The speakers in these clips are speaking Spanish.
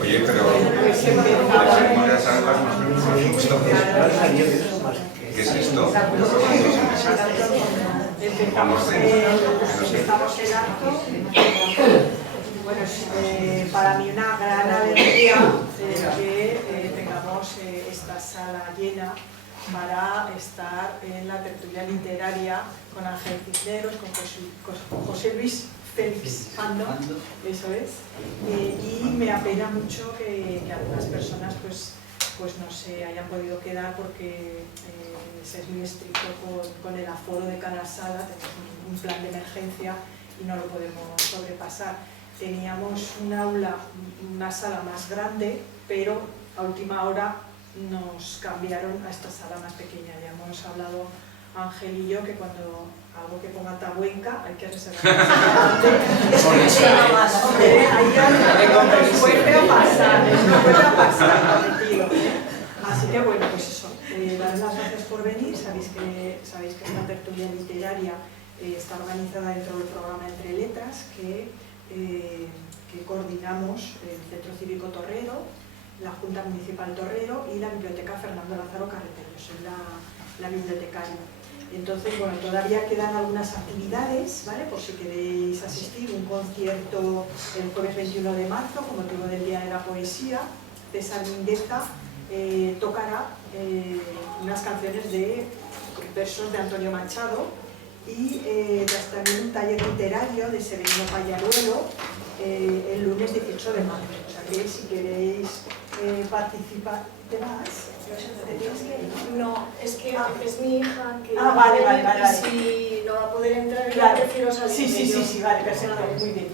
Oye, pero ¿qué es esto? Empezamos el acto. Bueno, es para mí una gran alegría que tengamos esta sala llena para estar en la tertulia literaria con Ángel Cisneros, con José Luis Félix Fando, eso es. Y me apena mucho que algunas personas pues no se hayan podido quedar porque se es muy estricto con el aforo de cada sala. Tenemos un plan de emergencia y no lo podemos sobrepasar. Teníamos una sala más grande, pero a última hora nos cambiaron a esta sala más pequeña. Ya hemos hablado Ángel y yo que cuando algo que ponga Tabuenca hay que reservar. Nos vuelve a pasar, prometido. Así que bueno, pues eso, daros las gracias por venir. Sabéis que esta tertulia literaria está organizada dentro del programa Entre Letras que coordinamos el Centro Cívico Torrero, la Junta Municipal Torrero y la Biblioteca Fernando Lázaro Carretero. Yo soy la bibliotecaria. Entonces, bueno, todavía quedan algunas actividades, ¿vale? Por si queréis asistir, un concierto el jueves 21 de marzo, con motivo del Día de la Poesía. César Mingueza tocará unas canciones de versos de Antonio Machado y también un taller literario de Severino Pallaruelo el lunes 18 de marzo. O sea que si queréis participar, ¿te vas? ¿Te tienes que ir? No, es que es mi hija que vale. si no va a poder entrar, claro. Yo prefiero salir. Sí, vale, perfecto, muy bien.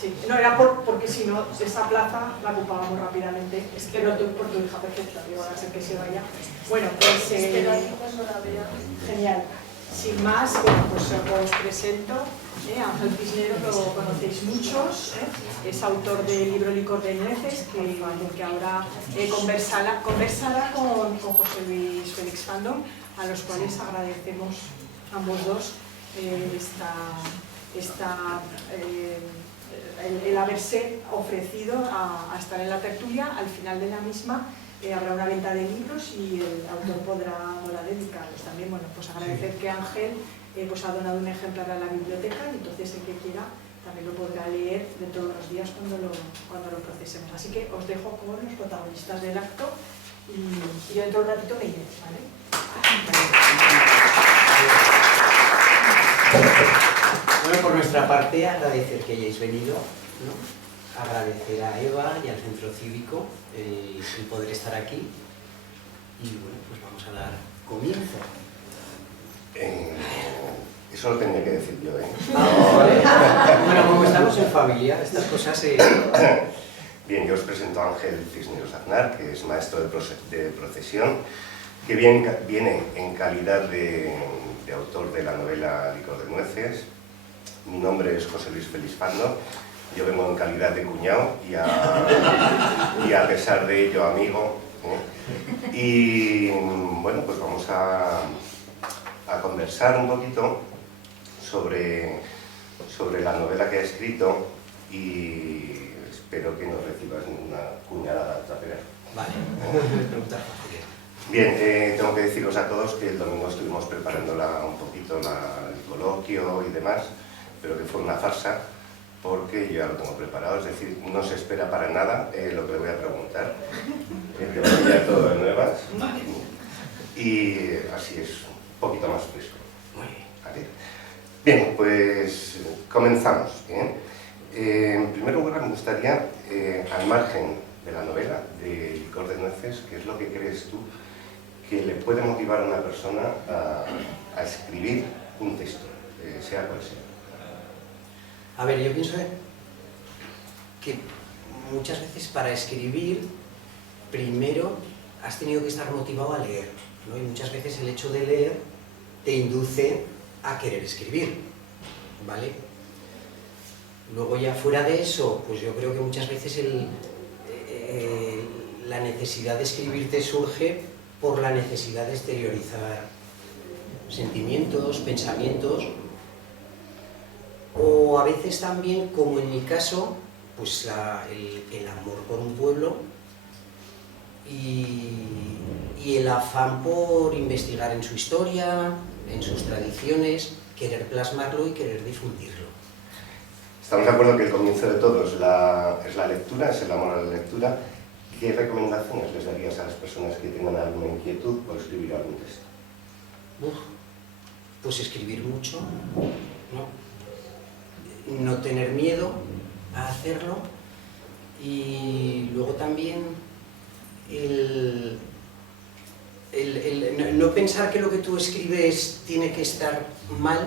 Sí. No, era porque si no, esa plaza la ocupábamos rápidamente. Es que no por tu hija, perfecto, digo, a ser que se vaya. Bueno, pues espero aquí cuando la vea. Genial. Sin más, bueno, pues os presento. Ángel Cisneros lo conocéis muchos, es autor del libro Licor de Nueces, que ahora conversará con José Luis Félix Fando, a los cuales agradecemos ambos dos el haberse ofrecido a estar en la tertulia. Al final de la misma habrá una venta de libros y el autor podrá dedicarlos también. Bueno, pues agradecer que Ángel pues ha donado un ejemplar a la biblioteca y entonces el que quiera también lo podrá leer dentro de unos días cuando lo procesemos. Así que os dejo con los protagonistas del acto y yo dentro de un ratito me iré, ¿vale? Bueno, por nuestra parte, agradecer que hayáis venido, ¿no? Agradecer a Eva y al Centro Cívico el poder estar aquí. Y bueno, pues vamos a dar comienzo. Eso lo tenía que decir yo, Bueno, como estamos en familia, estas cosas... Bien, yo os presento a Ángel Cisneros Aznar, que es maestro de procesión, que viene en calidad de autor de la novela Licor de Nueces. Mi nombre es José Luis Félix Fando, yo vengo en calidad de cuñado y a pesar de ello amigo. Y bueno, pues vamos a conversar un poquito sobre la novela que ha escrito y espero que no recibas ninguna cuñalada trapera. Vale, preguntas fáciles. Bien, tengo que deciros a todos que el domingo estuvimos preparándola un poquito, el coloquio y demás, pero que fue una farsa porque yo ya lo tengo preparado, es decir, no se espera para nada lo que le voy a preguntar, que va a pillar todo de nuevas y así es un poquito más fresco. ¿Vale? Bien, pues comenzamos. En primer lugar me gustaría, al margen de la novela de Licor de Nueces, ¿qué es lo que crees tú que le puede motivar a una persona a escribir un texto, sea cual sea? A ver, yo pienso que muchas veces para escribir, primero has tenido que estar motivado a leer. ¿no? Y muchas veces el hecho de leer te induce a querer escribir, ¿vale? Luego ya fuera de eso, pues yo creo que muchas veces la necesidad de escribir te surge por la necesidad de exteriorizar sentimientos, pensamientos, o a veces también, como en mi caso, pues el amor por un pueblo y el afán por investigar en su historia, en sus tradiciones, querer plasmarlo y querer difundirlo. Estamos de acuerdo que el comienzo de todo es la lectura, es el amor a la lectura. ¿Qué recomendaciones les darías a las personas que tengan alguna inquietud por escribir algún texto? Pues escribir mucho, no tener miedo a hacerlo, y luego también no pensar que lo que tú escribes tiene que estar mal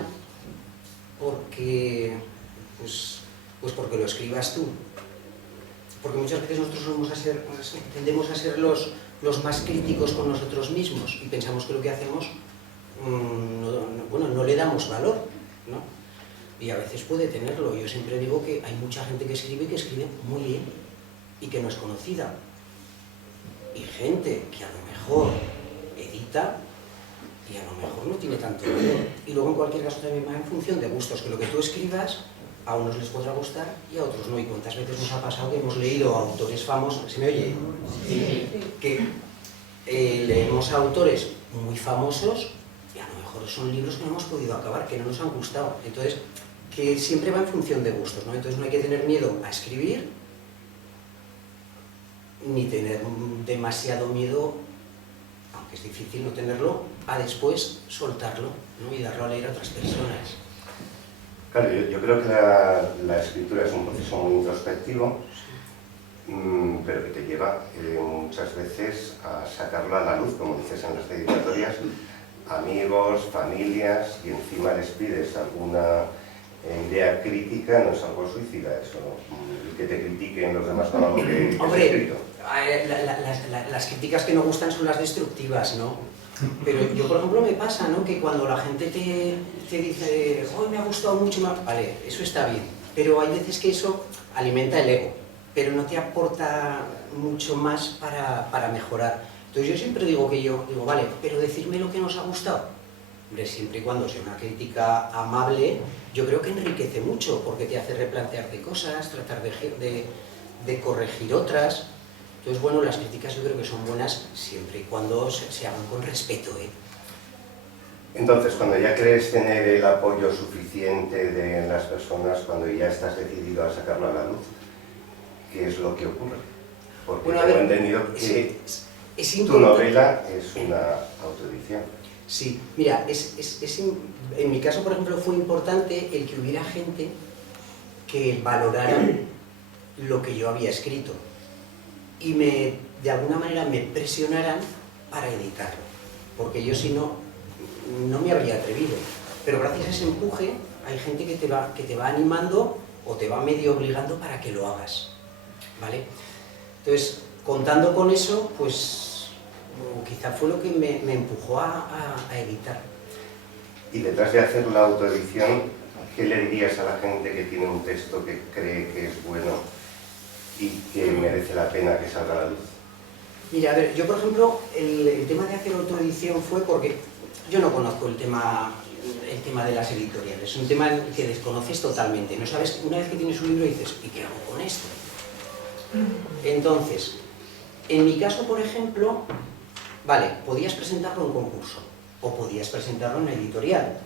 porque porque lo escribas tú. Porque muchas veces nosotros tendemos a ser los más críticos con nosotros mismos y pensamos que lo que hacemos no le damos valor, ¿no? Y a veces puede tenerlo. Yo siempre digo que hay mucha gente que escribe muy bien y que no es conocida. Y gente que a lo mejor edita y a lo mejor no tiene tanto valor. Y luego en cualquier caso también va en función de gustos, que lo que tú escribas a unos les podrá gustar y a otros no. Y cuántas veces nos ha pasado que hemos leído a autores famosos, ¿se me oye? Sí. Que leemos a autores muy famosos y a lo mejor son libros que no hemos podido acabar, que no nos han gustado. Entonces, que siempre va en función de gustos, ¿no? Entonces no hay que tener miedo a escribir, ni tener demasiado miedo, aunque es difícil no tenerlo, a después soltarlo, ¿no? Y darlo a leer a otras personas. Claro, yo creo que la escritura es un proceso muy introspectivo, pero que te lleva muchas veces a sacarlo a la luz, como dices en las dedicatorias, amigos, familias, y encima les pides alguna idea crítica. No es algo suicida eso, ¿no? Que te critiquen los demás con algo que has escrito. Las críticas que no gustan son las destructivas, ¿no? Pero yo, por ejemplo, me pasa, ¿no? Que cuando la gente te dice, hoy me ha gustado mucho más, vale, eso está bien, pero hay veces que eso alimenta el ego, pero no te aporta mucho más para mejorar. Entonces yo siempre digo vale, pero decirme lo que nos ha gustado. Hombre, siempre y cuando sea una crítica amable, yo creo que enriquece mucho, porque te hace replantearte cosas, tratar de corregir otras. Entonces, bueno, las críticas yo creo que son buenas siempre y cuando se hagan con respeto, ¿eh? Entonces, cuando ya crees tener el apoyo suficiente de las personas, cuando ya estás decidido a sacarlo a la luz, ¿qué es lo que ocurre? Porque bueno, tengo entendido que tu novela es una autoedición. Sí, mira, en mi caso, por ejemplo, fue importante el que hubiera gente que valorara lo que yo había escrito y de alguna manera me presionaran para editarlo, porque yo si no me habría atrevido. Pero gracias a ese empuje hay gente que te va animando o te va medio obligando para que lo hagas, ¿vale? Entonces, contando con eso, pues quizá fue lo que me empujó a editar. Y detrás de hacer la autoedición, ¿qué le dirías a la gente que tiene un texto que cree que es bueno y que merece la pena que salga a la luz? Mira, a ver, yo por ejemplo, el tema de hacer autoedición fue porque yo no conozco el tema de las editoriales, es un tema que desconoces totalmente, no sabes, una vez que tienes un libro dices, ¿y qué hago con esto? Entonces, en mi caso, por ejemplo, vale, podías presentarlo en un concurso o podías presentarlo en una editorial.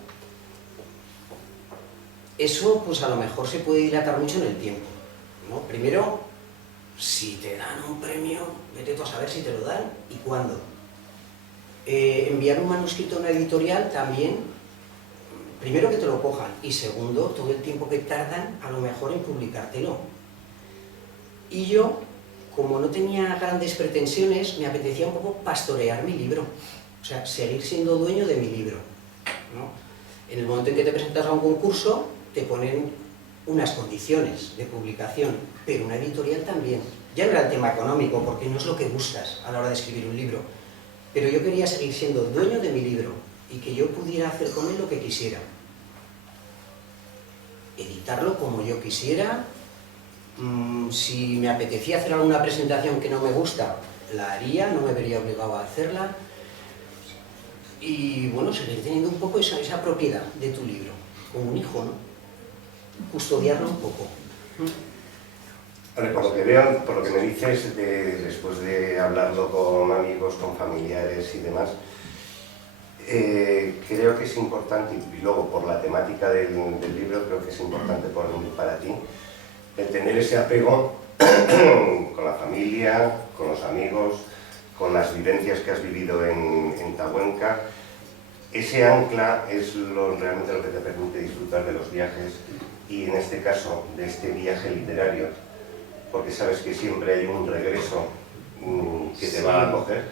Eso, pues a lo mejor se puede dilatar mucho en el tiempo, ¿no? Primero, si te dan un premio, vete tú a saber si te lo dan y cuándo. Enviar un manuscrito a una editorial también, primero que te lo cojan y segundo, todo el tiempo que tardan a lo mejor en publicártelo. Y yo, como no tenía grandes pretensiones, me apetecía un poco pastorear mi libro, o sea, seguir siendo dueño de mi libro, ¿no? En el momento en que te presentas a un concurso, te ponen unas condiciones de publicación, pero una editorial también. Ya no era el tema económico, porque no es lo que buscas a la hora de escribir un libro, pero yo quería seguir siendo dueño de mi libro y que yo pudiera hacer con él lo que quisiera. Editarlo como yo quisiera. Si me apetecía hacer alguna presentación que no me gusta, la haría, no me vería obligado a hacerla. Y bueno, seguir teniendo un poco esa propiedad de tu libro, como un hijo, ¿no? Custodiarlo un poco. Vale, por lo que veo, por lo que me dices, después de hablarlo con amigos, con familiares y demás, creo que es importante, y luego por la temática del libro, creo que es importante para ti, el tener ese apego con la familia, con los amigos, con las vivencias que has vivido en Tabuenca. Ese ancla es realmente lo que te permite disfrutar de los viajes y en este caso de este viaje literario, porque sabes que siempre hay un regreso que te va a acoger.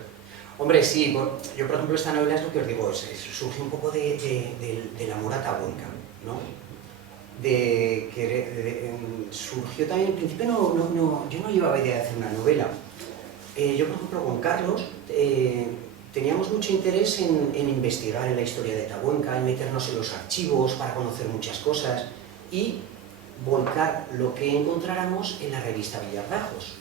Hombre, sí, yo por ejemplo esta novela es lo que os digo, surge un poco del amor a Tabuenca, ¿no? Surgió también, en principio yo no llevaba idea de hacer una novela. Yo por ejemplo con Carlos teníamos mucho interés en investigar en la historia de Tabuenca, en meternos en los archivos para conocer muchas cosas y volcar lo que encontráramos en la revista Villarrajos.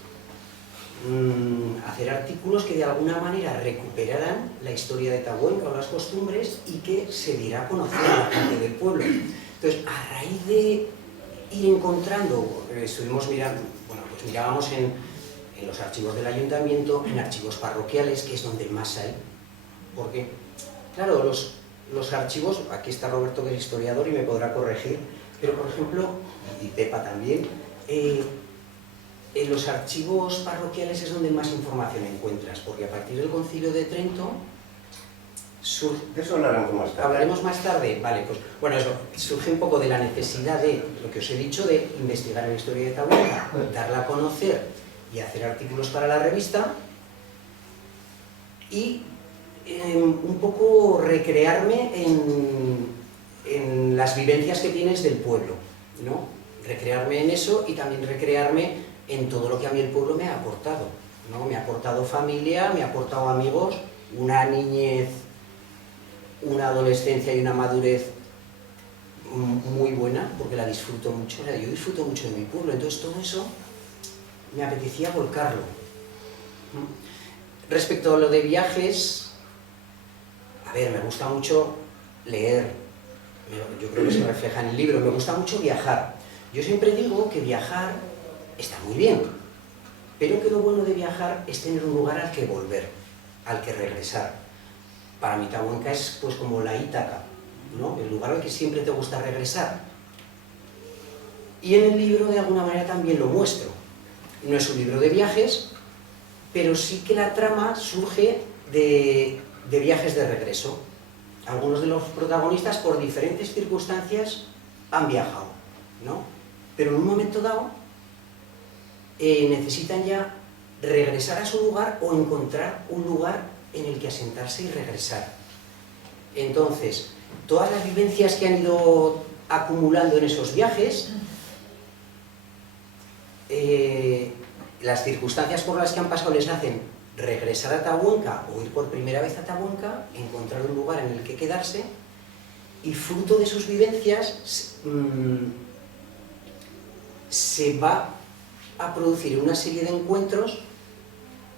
Hacer artículos que de alguna manera recuperaran la historia de Tabuenca o las costumbres y que se diera a conocer a la gente del pueblo. Entonces, a raíz de ir encontrando, estuvimos mirando, bueno, pues mirábamos en los archivos del ayuntamiento, en archivos parroquiales, que es donde más hay, porque, claro, los archivos, aquí está Roberto que es historiador y me podrá corregir, pero por ejemplo, y Pepa también, en los archivos parroquiales es donde más información encuentras, porque a partir del Concilio de Trento de eso hablaremos más tarde. ¿Hablaremos más tarde? Vale, pues bueno, eso surge un poco de la necesidad de, lo que os he dicho, de investigar la historia de Tabuenca, darla a conocer y hacer artículos para la revista y un poco recrearme en las vivencias que tienes del pueblo, ¿no? Recrearme en eso y también recrearme en todo lo que a mí el pueblo me ha aportado, ¿no? Me ha aportado familia, me ha aportado amigos, una niñez, una adolescencia y una madurez muy buena, porque la disfruto mucho, yo disfruto mucho de mi pueblo, entonces todo eso me apetecía volcarlo. Respecto a lo de viajes, a ver, me gusta mucho leer, yo creo que se refleja en el libro, me gusta mucho viajar. Yo siempre digo que viajar está muy bien, pero que lo bueno de viajar es tener un lugar al que volver, al que regresar. Para mí Tabuenca es pues como la Ítaca, ¿no? El lugar al que siempre te gusta regresar. Y en el libro de alguna manera también lo muestro. No es un libro de viajes, pero sí que la trama surge de viajes de regreso. Algunos de los protagonistas por diferentes circunstancias han viajado, ¿no? Pero en un momento dado necesitan ya regresar a su lugar o encontrar un lugar en el que asentarse y regresar. Entonces, todas las vivencias que han ido acumulando en esos viajes, las circunstancias por las que han pasado les hacen regresar a Tabuenca o ir por primera vez a Tabuenca, encontrar un lugar en el que quedarse y fruto de sus vivencias se va a producir una serie de encuentros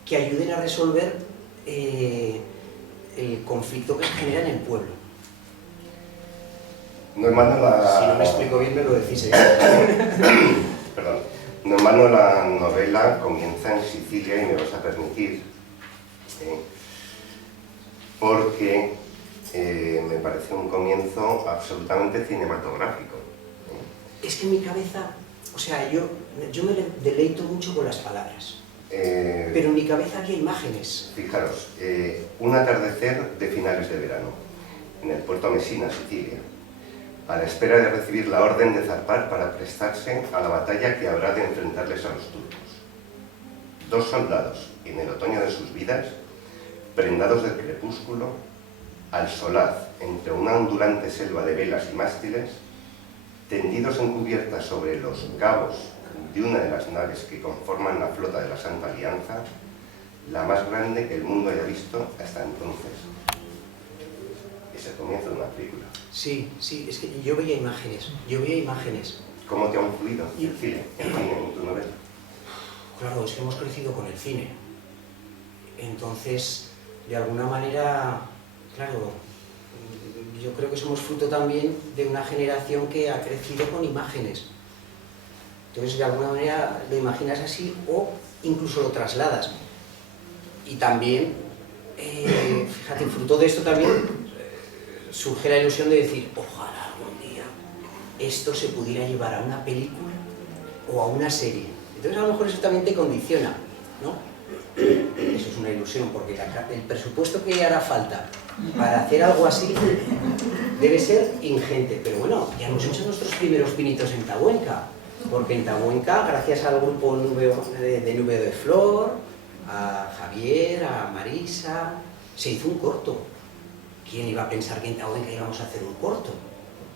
que ayuden a resolver el conflicto que se genera en el pueblo. No en vano Si no me explico bien me lo decís. Perdón. No en vano la novela comienza en Sicilia y me vas a permitir, porque me parece un comienzo absolutamente cinematográfico. Es que en mi cabeza, o sea, yo me deleito mucho con las palabras. Pero en mi cabeza había imágenes. Fijaros, un atardecer de finales de verano, en el puerto Mesina, Sicilia, a la espera de recibir la orden de zarpar para prestarse a la batalla que habrá de enfrentarles a los turcos. Dos soldados, en el otoño de sus vidas, prendados del crepúsculo, al solaz entre una ondulante selva de velas y mástiles, tendidos en cubierta sobre los cabos de una de las naves que conforman la flota de la Santa Alianza, la más grande que el mundo haya visto hasta entonces. Es el comienzo de una película. Sí, sí, es que yo veía imágenes, ¿Cómo te ha influido el cine en tu novela? Claro, es que hemos crecido con el cine. Entonces, de alguna manera, claro, yo creo que somos fruto también de una generación que ha crecido con imágenes. Entonces, de alguna manera lo imaginas así o incluso lo trasladas. Y también, fíjate, fruto de esto también surge la ilusión de decir, ojalá algún día esto se pudiera llevar a una película o a una serie. Entonces, a lo mejor eso también te condiciona, ¿no? Eso es una ilusión, porque el presupuesto que hará falta para hacer algo así debe ser ingente. Pero bueno, ya hemos hecho nuestros primeros pinitos en Tabuenca, porque en Tabuenca, gracias al grupo de Nube de Flor, a Javier, a Marisa, se hizo un corto. ¿Quién iba a pensar que en Tabuenca íbamos a hacer un corto?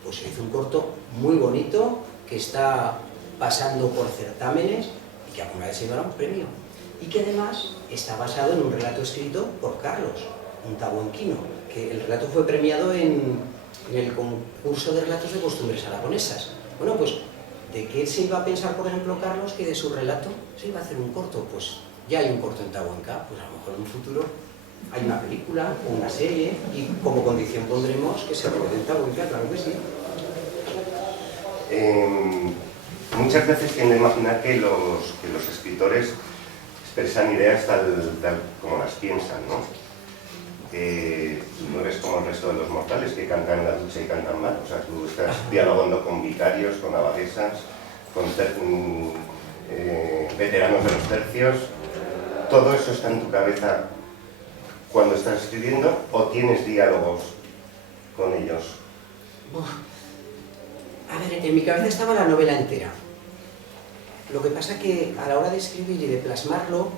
Pues se hizo un corto muy bonito que está pasando por certámenes y que alguna vez se llevará un premio. Y que además está basado en un relato escrito por Carlos, un tabuenquino, que el relato fue premiado en el concurso de relatos de costumbres aragonesas. Bueno, pues, ¿de qué se iba a pensar, por ejemplo, Carlos, que de su relato se iba a hacer un corto? Pues ya hay un corto en Tabuenca, pues a lo mejor en un futuro hay una película o una serie y como condición pondremos que se ruede en Tabuenca, claro que sí. Muchas veces tiendo a imaginar que los escritores expresan ideas tal como las piensan, ¿no? Tú no eres como el resto de los mortales que cantan en la ducha y cantan mal, o sea, tú estás dialogando con vicarios, con abadesas, con veteranos de los tercios. ¿Todo eso está en tu cabeza cuando estás escribiendo o tienes diálogos con ellos? A ver, en mi cabeza estaba la novela entera. Lo que pasa que a la hora de escribir y de plasmarlo,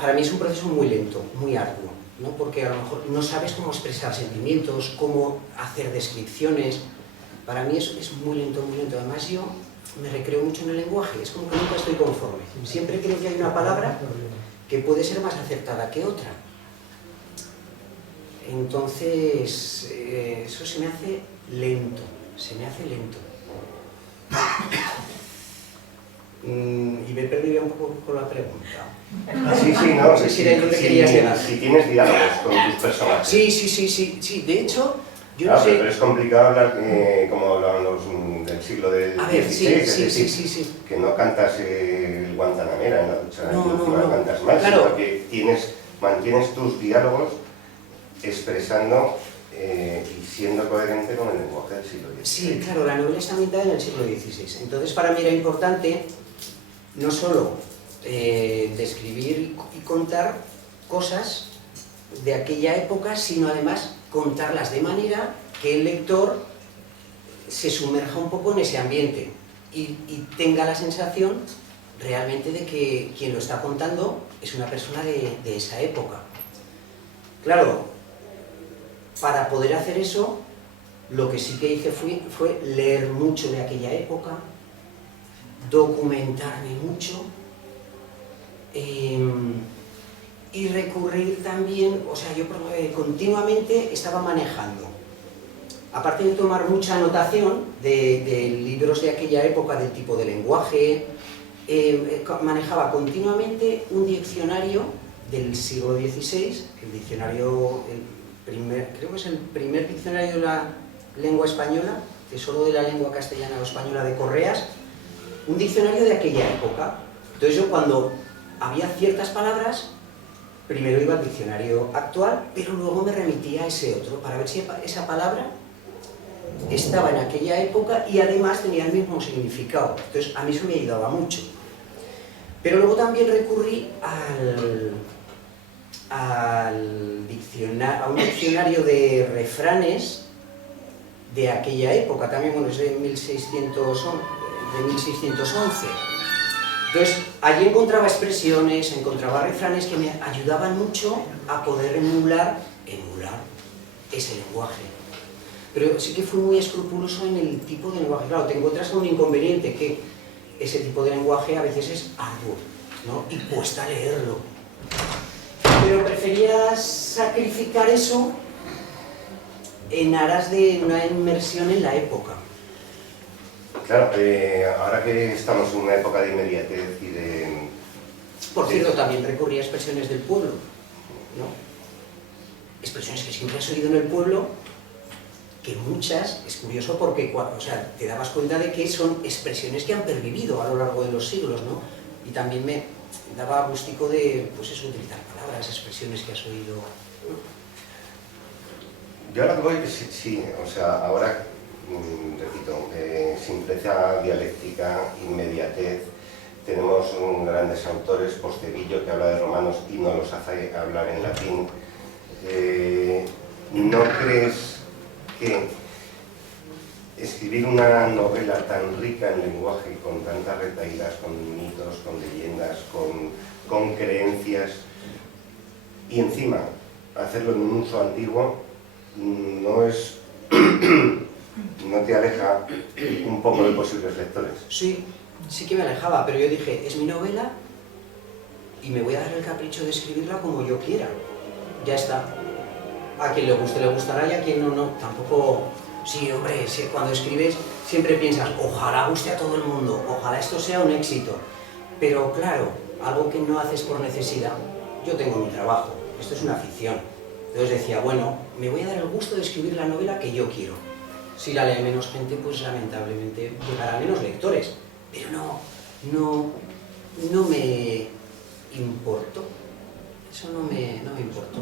para mí es un proceso muy lento, muy arduo, ¿no? Porque a lo mejor no sabes cómo expresar sentimientos, cómo hacer descripciones. Para mí eso es muy lento, muy lento. Además yo me recreo mucho en el lenguaje, es como que nunca estoy conforme. Siempre creo que hay una palabra que puede ser más acertada que otra. Entonces, eso se me hace lento, Y me he perdido un poco con la pregunta. Sí, no, no sé si era donde querías llegar. Si tienes diálogos con tus personajes. Sí, de hecho, yo no sé... Pero es complicado hablar como hablaban los del siglo del XVI, sí. Que no cantas el Guantanamera en la ducha, no cantas mal, claro. Sino que mantienes tus diálogos expresando y siendo coherente con el lenguaje del siglo XVI. Sí, claro, la novela está ambientada en el siglo XVI. Entonces, para mí era importante no solo describir y contar cosas de aquella época, sino además contarlas de manera que el lector se sumerja un poco en ese ambiente y tenga la sensación realmente de que quien lo está contando es una persona de esa época. Claro, para poder hacer eso, lo que sí que hice fue leer mucho de aquella época, documentarme mucho y recurrir también, o sea, yo continuamente estaba manejando, aparte de tomar mucha anotación de libros de aquella época, del tipo de lenguaje, manejaba continuamente un diccionario del siglo XVI, el diccionario, creo que es el primer diccionario de la lengua española, Tesoro de la lengua castellana o española de Correas, un diccionario de aquella época. Entonces yo cuando había ciertas palabras, primero iba al diccionario actual, pero luego me remitía a ese otro para ver si esa palabra estaba en aquella época y además tenía el mismo significado. Entonces a mí eso me ayudaba mucho. Pero luego también recurrí a un diccionario de refranes de aquella época, también, bueno, es de 1611. Entonces, allí encontraba expresiones, encontraba refranes que me ayudaban mucho a poder emular ese lenguaje. Pero sí que fui muy escrupuloso en el tipo de lenguaje. Claro, te encuentras con un inconveniente, que ese tipo de lenguaje a veces es arduo. ¿no? Y cuesta leerlo. Pero prefería sacrificar eso en aras de una inmersión en la época. Claro, ahora que estamos en una época de inmediatez y de... Por cierto, también recurría a expresiones del pueblo, ¿no? Expresiones que siempre has oído en el pueblo, que muchas, es curioso porque o sea, te dabas cuenta de que son expresiones que han pervivido a lo largo de los siglos, ¿no? Y también me daba gustico de, pues eso, utilizar palabras, expresiones que has oído, ¿no? Yo ahora que voy, sí, o sea, ahora, repito, simpleza dialéctica, inmediatez, tenemos grandes autores, Posteguillo, que habla de romanos y no los hace hablar en latín. ¿No crees que escribir una novela tan rica en lenguaje, con tantas retahílas, con mitos, con leyendas, con creencias, y encima hacerlo en un uso antiguo, no te aleja un poco de posibles lectores? Sí, sí que me alejaba, pero yo dije, es mi novela y me voy a dar el capricho de escribirla como yo quiera. Ya está. A quien le guste, le gustará, y a quien no, no. Tampoco... Sí, hombre, sí, cuando escribes siempre piensas, ojalá guste a todo el mundo, ojalá esto sea un éxito. Pero claro, algo que no haces por necesidad. Yo tengo mi trabajo, esto es una ficción. Entonces decía, bueno, me voy a dar el gusto de escribir la novela que yo quiero. Si la lee menos gente, pues lamentablemente llegará a menos lectores. Pero no me importó. Eso no me importó.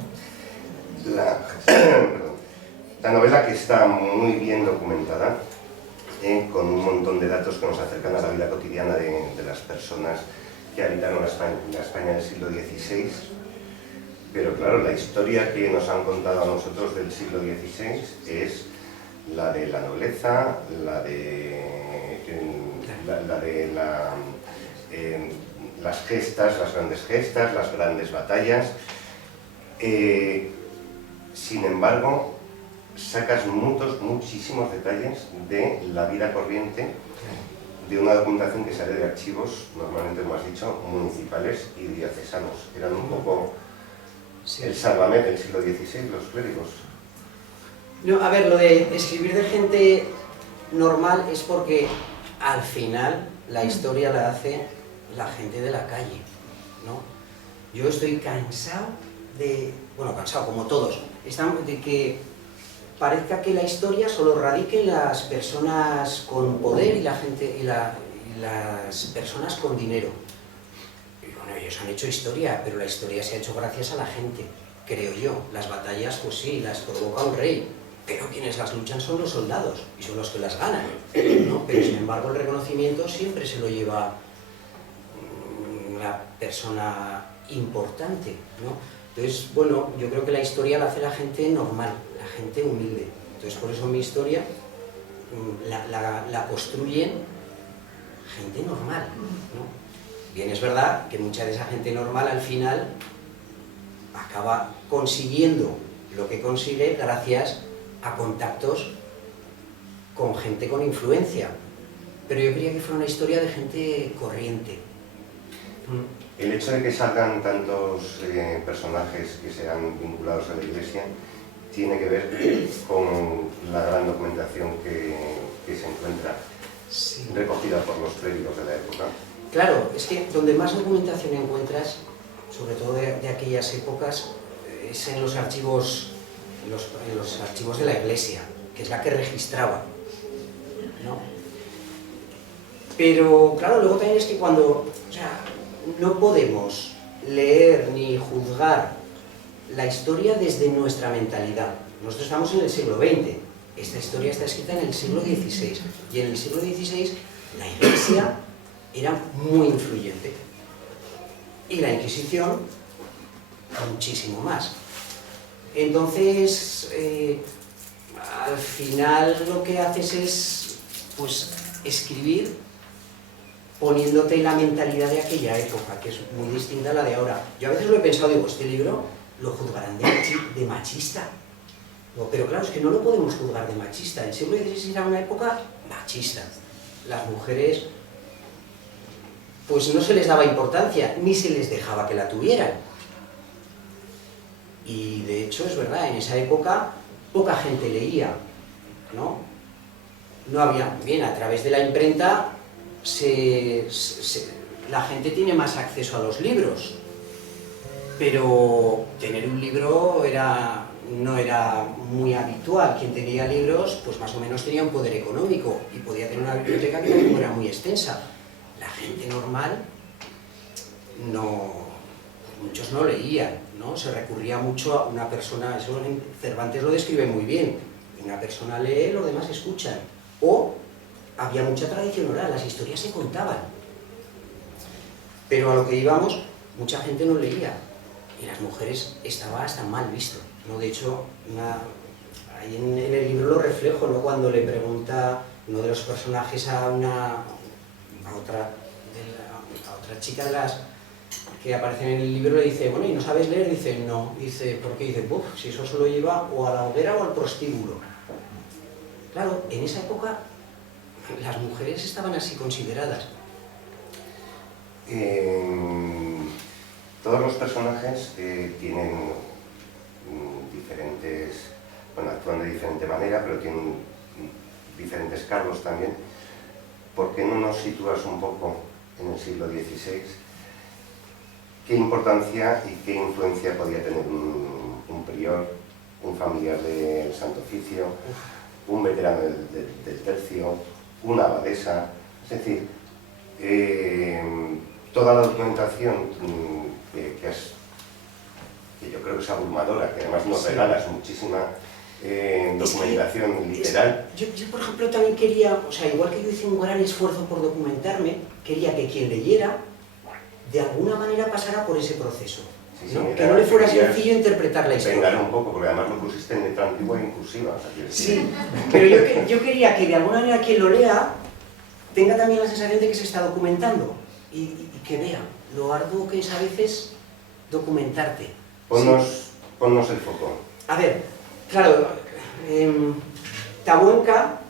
La novela, que está muy bien documentada, con un montón de datos que nos acercan a la vida cotidiana de las personas que habitaron la España del siglo XVI. Pero claro, la historia que nos han contado a nosotros del siglo XVI es la de la nobleza, las gestas, las grandes gestas, las grandes batallas. Sin embargo, sacas muchísimos detalles de la vida corriente, de una documentación que sale de archivos, normalmente, como has dicho, municipales y diocesanos. Eran un poco el Sálvame del siglo XVI, los clérigos. No, a ver, lo de escribir de gente normal es porque al final la historia la hace la gente de la calle, ¿no? Yo estoy cansado de... Bueno, cansado, como todos, de que parezca que la historia solo radique en las personas con poder y las personas con dinero. Y bueno, ellos han hecho historia, pero la historia se ha hecho gracias a la gente, creo yo. Las batallas, pues sí, las provoca un rey, pero quienes las luchan son los soldados y son los que las ganan, ¿no? Pero sin embargo el reconocimiento siempre se lo lleva la persona importante, ¿no? Entonces, bueno, yo creo que la historia la hace la gente normal, la gente humilde. Entonces, por eso mi historia la construyen gente normal, ¿no? Bien, es verdad que mucha de esa gente normal al final acaba consiguiendo lo que consigue gracias a contactos con gente con influencia. Pero yo quería que fuera una historia de gente corriente. El hecho de que salgan tantos personajes que sean vinculados a la Iglesia tiene que ver con la gran documentación que se encuentra, sí, recogida por los clérigos de la época. Claro, es que donde más documentación encuentras, sobre todo de aquellas épocas, es en los archivos de la Iglesia, que es la que registraba, ¿no? Pero claro, luego también es que cuando... O sea, no podemos leer ni juzgar la historia desde nuestra mentalidad. Nosotros estamos en el siglo XX, esta historia está escrita en el siglo XVI, y en el siglo XVI la Iglesia era muy influyente, y la Inquisición muchísimo más. Entonces, al final lo que haces es, pues, escribir poniéndote en la mentalidad de aquella época, que es muy distinta a la de ahora. Yo a veces lo he pensado, digo, este libro lo juzgarán de machista. No, pero claro, es que no lo podemos juzgar de machista. El siglo XVI era una época machista. Las mujeres pues no se les daba importancia, ni se les dejaba que la tuvieran. Y de hecho es verdad, en esa época poca gente leía, ¿no? No había, bien, a través de la imprenta la gente tiene más acceso a los libros, pero tener un libro no era muy habitual. Quien tenía libros, pues más o menos tenía un poder económico y podía tener una biblioteca que no era muy extensa. La gente normal, muchos no leían, ¿no? Se recurría mucho a una persona, eso Cervantes lo describe muy bien, una persona lee, los demás escuchan, o había mucha tradición oral, las historias se contaban. Pero a lo que íbamos, mucha gente no leía, y las mujeres estaba hasta mal visto, ¿no? De hecho, ahí en el libro lo reflejo, ¿no? Cuando le pregunta uno de los personajes a otra chica de las que aparecen en el libro, le dice, bueno, ¿y no sabes leer? Dice, no. Dice, ¿por qué? Dice, si eso se lo lleva o a la hoguera o al prostíbulo. Claro, en esa época las mujeres estaban así consideradas. Todos los personajes tienen diferentes, actúan de diferente manera, pero tienen diferentes cargos también. ¿Por qué no nos sitúas un poco en el siglo XVI? ¿Qué importancia y qué influencia podía tener un prior, un familiar del Santo Oficio, un veterano del tercio, una abadesa? Es decir, toda la documentación que yo creo que es abrumadora, que además nos regalas muchísima documentación literal. Yo, por ejemplo, también quería, igual que yo hice un gran esfuerzo por documentarme, quería que quien leyera de alguna manera pasara por ese proceso, ¿no? Que no le fuera sencillo interpretar la historia. Vengar un poco, porque además lo pusiste en letra antigua e inclusiva. Sí, pero yo quería que de alguna manera quien lo lea tenga también la sensación de que se está documentando y que vea lo arduo que es a veces documentarte. Ponnos el foco. A ver, claro, Tabuenca,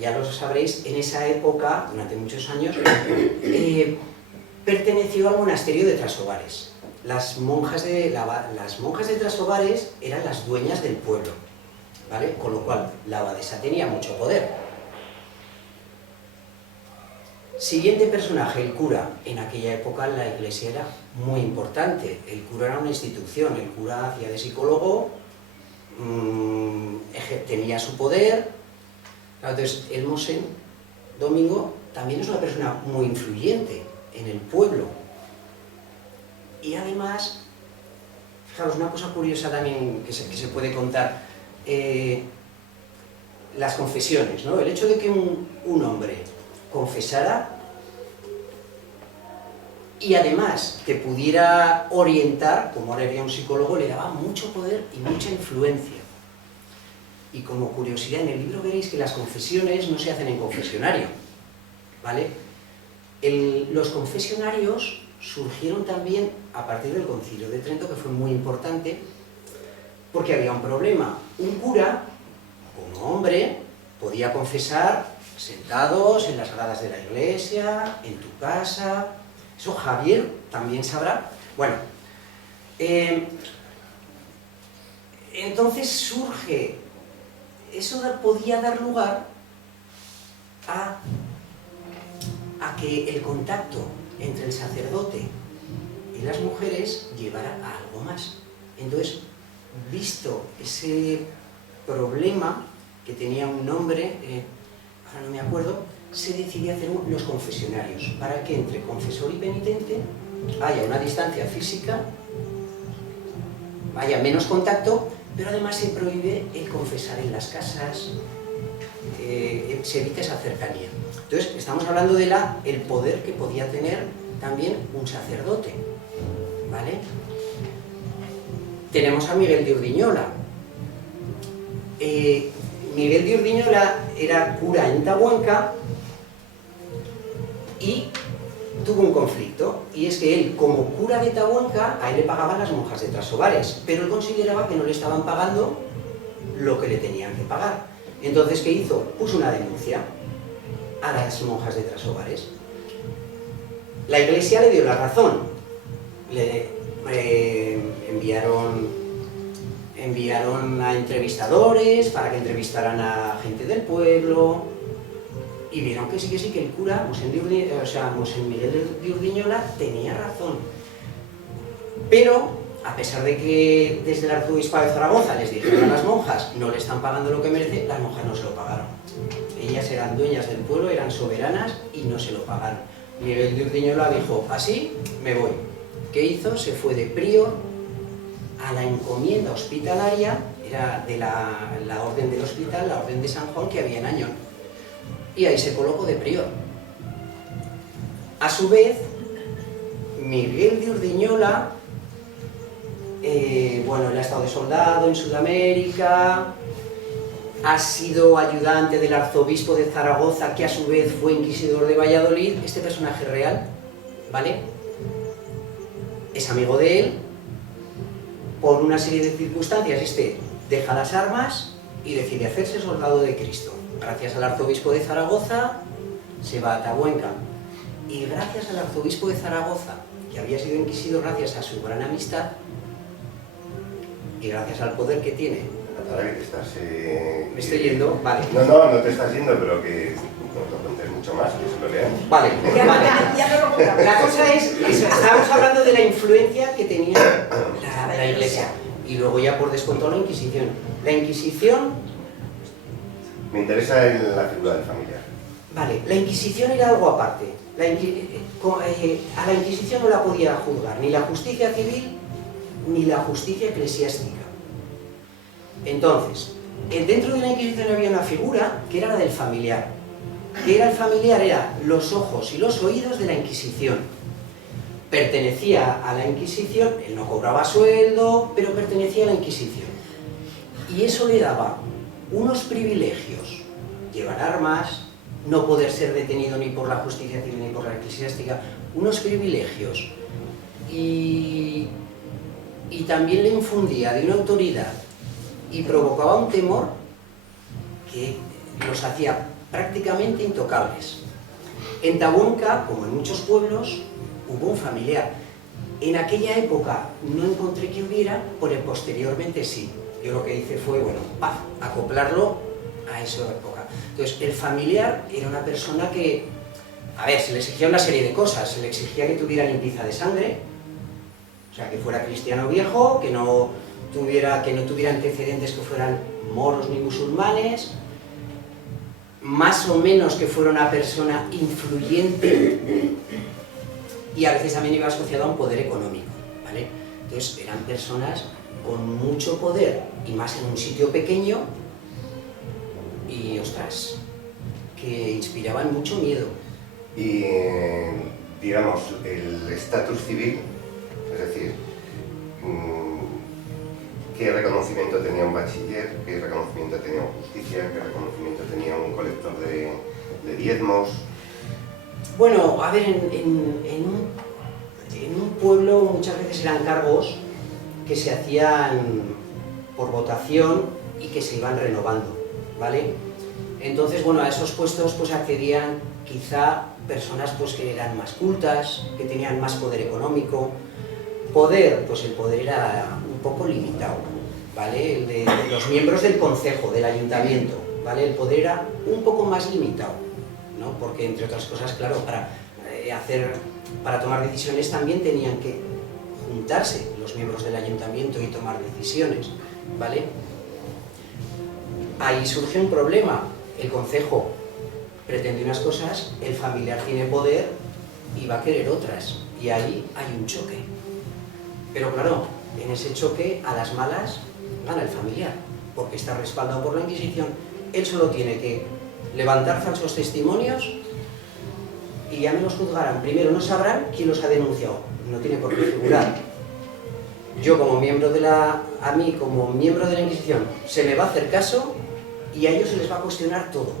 ya lo sabréis, en esa época, durante muchos años, perteneció al monasterio de Trasobares. Las monjas de Trasobares eran las dueñas del pueblo, ¿vale? Con lo cual, la abadesa tenía mucho poder. Siguiente personaje, el cura. En aquella época la iglesia era muy importante. El cura era una institución, el cura hacía de psicólogo, tenía su poder. Entonces, el Mosén Domingo también es una persona muy influyente en el pueblo. Y además, fijaros, una cosa curiosa también que se puede contar, las confesiones, ¿no? El hecho de que un hombre confesara y además te pudiera orientar, como ahora haría un psicólogo, le daba mucho poder y mucha influencia. Y como curiosidad, en el libro veréis que las confesiones no se hacen en confesionario, ¿vale? Los confesionarios surgieron también a partir del Concilio de Trento, que fue muy importante, porque había un problema. Un cura, como hombre, podía confesar sentados en las gradas de la iglesia, en tu casa. Eso Javier también sabrá. Bueno, entonces surge, eso podía dar lugar a que el contacto entre el sacerdote y las mujeres llevara a algo más. Entonces, visto ese problema que tenía un nombre, ahora no me acuerdo, se decidió hacer los confesionarios, para que entre confesor y penitente haya una distancia física, haya menos contacto, pero además se prohíbe el confesar en las casas, se evita esa cercanía. Entonces, estamos hablando de el poder que podía tener también un sacerdote, ¿vale? Tenemos a Miguel de Urdiñola. Miguel de Urdiñola era cura en Tabuenca y tuvo un conflicto, y es que él, como cura de Tabuenca, a él le pagaban las monjas de Trasobares, pero él consideraba que no le estaban pagando lo que le tenían que pagar. Entonces, ¿qué hizo? Puso una denuncia a las monjas de Trasobares. La Iglesia le dio la razón. Le enviaron a entrevistadores para que entrevistaran a gente del pueblo y vieron que sí, que el cura, Mosén Miguel de Urdiñola, tenía razón. Pero, a pesar de que desde el arzobispado de Zaragoza les dijeron a las monjas no le están pagando lo que merece, las monjas no se lo pagaron. Ellas eran dueñas del pueblo, eran soberanas y no se lo pagaron. Miguel de Urdiñola dijo, así me voy. ¿Qué hizo? Se fue de prior a la encomienda hospitalaria, era de la orden del hospital, la orden de San Juan que había en Añón. Y ahí se colocó de prior. A su vez, Miguel de Urdiñola, él ha estado de soldado en Sudamérica, ha sido ayudante del arzobispo de Zaragoza, que a su vez fue inquisidor de Valladolid. Este personaje real, ¿vale?, es amigo de él. Por una serie de circunstancias, deja las armas y decide hacerse soldado de Cristo. Gracias al arzobispo de Zaragoza, se va a Tabuenca. Y gracias al arzobispo de Zaragoza, que había sido inquisidor gracias a su gran amistad, y gracias al poder que tiene. Ahora que te estás... ¿Me estoy yendo? Vale. No te estás yendo, pero que no te cuentes mucho más, que se lo lean. Vale. Ya no lo contamos. La cosa es, estábamos hablando de la influencia que tenía la Iglesia. Y luego ya por descontado la Inquisición. La Inquisición... Me interesa la figura del familiar. Vale, la Inquisición era algo aparte. A la Inquisición no la podía juzgar ni la justicia civil ni la justicia eclesiástica. Entonces, dentro de la Inquisición había una figura que era la del familiar. Que era el familiar, era los ojos y los oídos de la Inquisición. Pertenecía a la Inquisición, él no cobraba sueldo, pero pertenecía a la Inquisición. Y eso le daba unos privilegios: llevar armas, no poder ser detenido ni por la justicia civil ni por la eclesiástica, unos privilegios. Y también le infundía de una autoridad y provocaba un temor que los hacía prácticamente intocables. En Tabuenca, como en muchos pueblos, hubo un familiar. En aquella época no encontré que hubiera, pero posteriormente sí. Yo lo que hice fue, acoplarlo a esa época. Entonces, el familiar era una persona que, se le exigía una serie de cosas. Se le exigía que tuviera limpieza de sangre, o sea, que fuera cristiano viejo, que no tuviera antecedentes que fueran moros ni musulmanes, más o menos que fuera una persona influyente, y a veces también iba asociado a un poder económico, ¿vale? Entonces eran personas con mucho poder, y más en un sitio pequeño, y ostras, que inspiraban mucho miedo. Y, digamos, el estatus civil, es decir, ¿qué reconocimiento tenía un bachiller? ¿Qué reconocimiento tenía un justicia? ¿Qué reconocimiento tenía un colector de diezmos? Bueno, a ver, en un pueblo muchas veces eran cargos que se hacían por votación y que se iban renovando, ¿vale? Entonces, a esos puestos pues accedían quizá personas pues que eran más cultas, que tenían más poder económico. Poder, pues el poder era un poco limitado, ¿vale? El de los miembros del concejo, del ayuntamiento, ¿vale? El poder era un poco más limitado, ¿no? Porque, entre otras cosas, claro, para tomar decisiones también tenían que juntarse los miembros del ayuntamiento y tomar decisiones, ¿vale? Ahí surge un problema. El concejo pretende unas cosas, el familiar tiene poder y va a querer otras, y ahí hay un choque. Pero claro, en ese choque, a las malas, gana el familiar, porque está respaldado por la Inquisición. Él solo tiene que levantar falsos testimonios y ya me los juzgarán. Primero, no sabrán quién los ha denunciado, no tiene por qué figurar. Yo, como miembro a mí, como miembro de la Inquisición, se me va a hacer caso y a ellos se les va a cuestionar todo.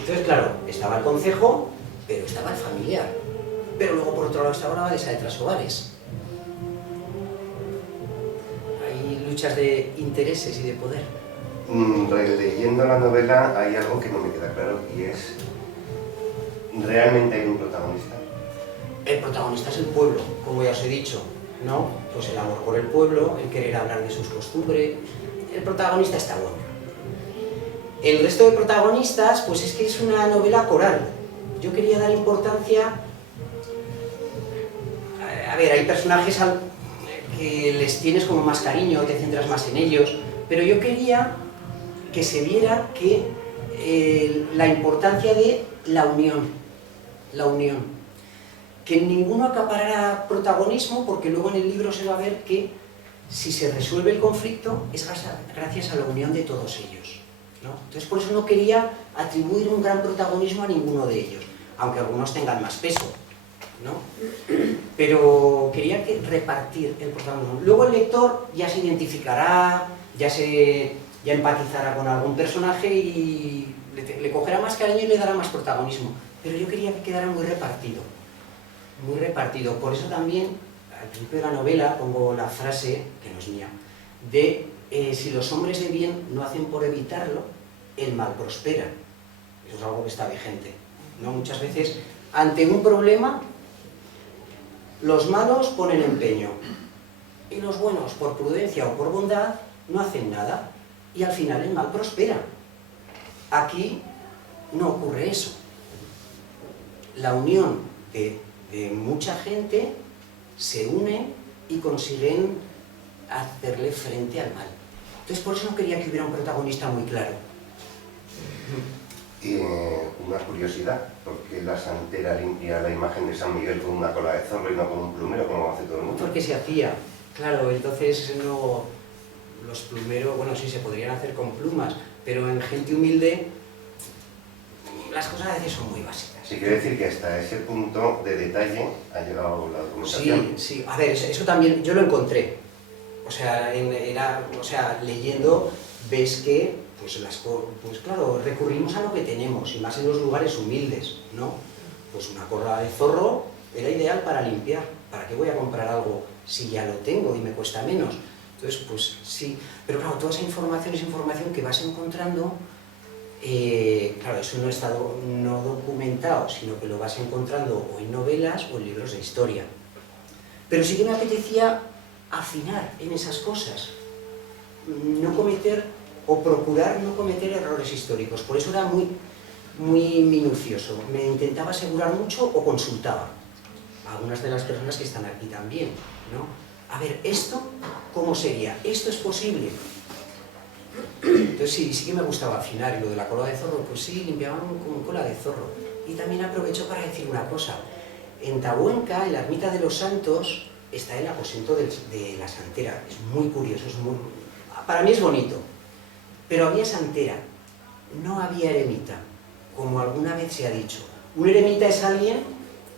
Entonces, claro, estaba el concejo, pero estaba el familiar. Pero luego, por otro lado, estaba la abadesa de Trasobares. Hay luchas de intereses y de poder. Releyendo la novela hay algo que no me queda claro, y es: ¿realmente hay un protagonista? el protagonista es el pueblo, como ya os he dicho, ¿no? Pues el amor por el pueblo, el querer hablar de sus costumbres, el protagonista está bueno. El resto de protagonistas, pues es que es una novela coral. Yo quería dar importancia... A ver, hay personajes que les tienes como más cariño, te centras más en ellos, pero yo quería que se viera que la importancia de la unión, que ninguno acaparara protagonismo, porque luego en el libro se va a ver que si se resuelve el conflicto es gracias a la unión de todos ellos, ¿no? Entonces por eso no quería atribuir un gran protagonismo a ninguno de ellos, aunque algunos tengan más peso, ¿no? Pero quería repartir el protagonismo. Luego el lector ya se identificará, ya empatizará con algún personaje y le cogerá más cariño y le dará más protagonismo. Pero yo quería que quedara muy repartido. Muy repartido. Por eso también, al principio de la novela, pongo la frase, que no es mía, de si los hombres de bien no hacen por evitarlo, el mal prospera. Eso es algo que está vigente, ¿no? Muchas veces, ante un problema, los malos ponen empeño y los buenos, por prudencia o por bondad, no hacen nada y al final el mal prospera. Aquí no ocurre eso. La unión de mucha gente se une y consiguen hacerle frente al mal. Entonces por eso no quería que hubiera un protagonista muy claro. Y una curiosidad, ¿por qué la santera limpia la imagen de San Miguel con una cola de zorro y no con un plumero, como hace todo el mundo? Porque se hacía, claro, entonces no, los plumeros, bueno, sí se podrían hacer con plumas, pero en gente humilde las cosas a veces son muy básicas. Sí, quiere decir que hasta ese punto de detalle ha llegado la documentación. Sí, a ver, eso también yo lo encontré. O sea, leyendo ves que, pues claro, recurrimos a lo que tenemos, y más en los lugares humildes, ¿no? Pues una cola de zorro era ideal para limpiar. ¿Para qué voy a comprar algo si ya lo tengo y me cuesta menos? Entonces, pues sí. Pero claro, toda esa información es información que vas encontrando. Claro, eso no está no documentado, sino que lo vas encontrando o en novelas o en libros de historia. Pero sí que me apetecía afinar en esas cosas, no cometer o procurar no cometer errores históricos. Por eso era muy minucioso. Me intentaba asegurar mucho o consultaba a algunas de las personas que están aquí también, ¿no? A ver, ¿esto cómo sería? ¿Esto es posible? Entonces sí que me gustaba afinar. Y lo de la cola de zorro, pues sí, limpiaban con cola de zorro. Y también aprovecho para decir una cosa. En Tabuenca, en la ermita de los Santos, está el aposento de la santera. Es muy curioso, para mí es bonito. Pero había santera, no había eremita, como alguna vez se ha dicho. Un eremita es alguien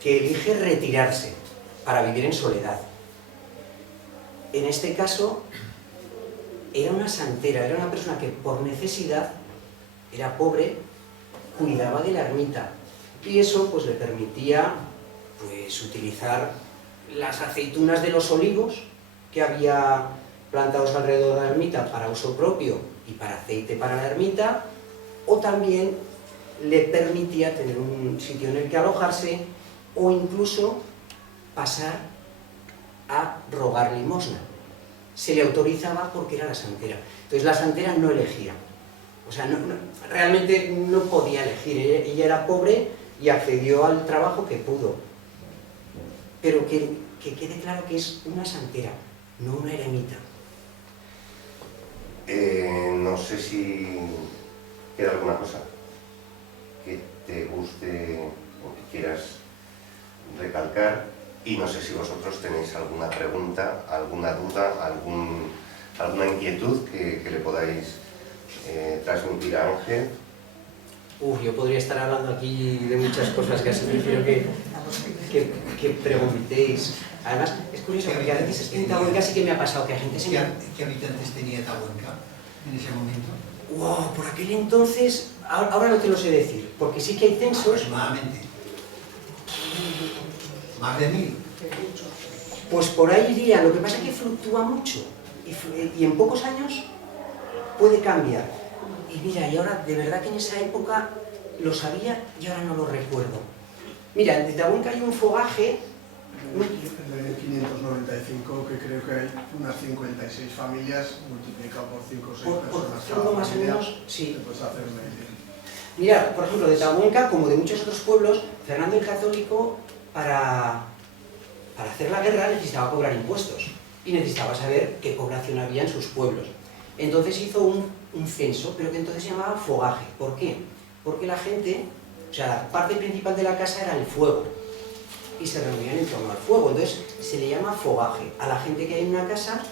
que elige retirarse para vivir en soledad. En este caso, era una santera, era una persona que por necesidad, era pobre, cuidaba de la ermita. Y eso pues le permitía pues utilizar las aceitunas de los olivos que había plantados alrededor de la ermita para uso propio y para aceite para la ermita, o también le permitía tener un sitio en el que alojarse o incluso pasar a rogar limosna. Se le autorizaba porque era la santera. Entonces la santera no elegía. O sea, realmente no podía elegir. Ella era pobre y accedió al trabajo que pudo. Pero que quede claro que es una santera, no una eremita. No sé si queda alguna cosa que te guste o que quieras recalcar, y no sé si vosotros tenéis alguna pregunta, alguna duda, alguna inquietud que le podáis transmitir a Ángel. Yo podría estar hablando aquí de muchas cosas, que así prefiero que preguntéis. Además, es curioso, porque a veces en Tabuenca sí que me ha pasado que hay gente... ¿Qué habitantes tenía Tabuenca en ese momento? Wow, por aquel entonces, ahora no te lo sé decir, porque sí que hay censos... Aproximadamente. ¿Más de 1000? Pues por ahí iría. Lo que pasa es que fluctúa mucho y en pocos años puede cambiar. Y mira, y ahora, de verdad que en esa época lo sabía y ahora no lo recuerdo. Mira, en Tabuenca hay un fogaje En el 595, que creo que hay unas 56 familias, multiplicado por 5 o 6 personas por cada más o familia, menos, sí. te puedes hacer una idea. Mira, por ejemplo, de Tabuenca, como de muchos otros pueblos, Fernando el Católico, para hacer la guerra necesitaba cobrar impuestos y necesitaba saber qué población había en sus pueblos. Entonces hizo un censo, pero que entonces se llamaba fogaje. ¿Por qué? Porque la gente, o sea, la parte principal de la casa era el fuego y se reunían en torno al fuego. Entonces se le llama fogaje a la gente que hay en una casa,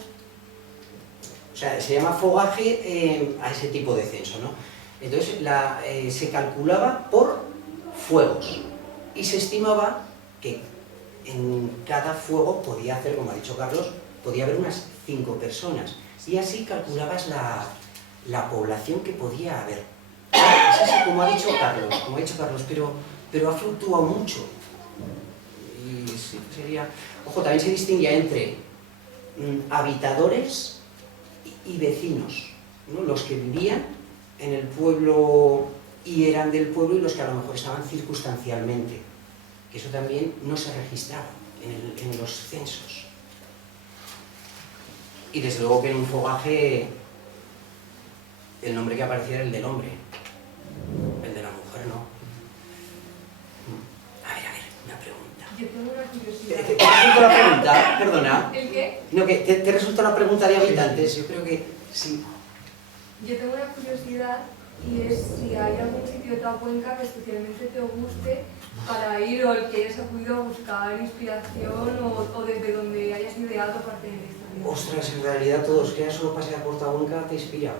o sea, se llama fogaje a ese tipo de censo, ¿no? Entonces se calculaba por fuegos y se estimaba que en cada fuego podía hacer, como ha dicho Carlos, podía haber unas 5 personas y así calculabas la población que podía haber. Es así como ha dicho Carlos, pero ha fluctuado mucho. Y sí, sería... Ojo, también se distinguía entre habitadores y vecinos, ¿no? Los que vivían en el pueblo y eran del pueblo y los que a lo mejor estaban circunstancialmente, que eso también no se registraba en los censos. Y desde luego que en un fogaje el nombre que aparecía era el del hombre, el de la mujer no. A ver, una pregunta. Yo tengo una curiosidad. ¿Te resulta una pregunta? Perdona. ¿El qué? No, que te resulta una pregunta de habitantes, yo creo que sí. Yo tengo una curiosidad y es si hay algún sitio de Tabuenca que especialmente te guste para ir o el que hayas acudido a buscar inspiración o desde donde hayas ideado parte de la historia. Ostras, en realidad todos que solo pasear por Tabuenca te inspira.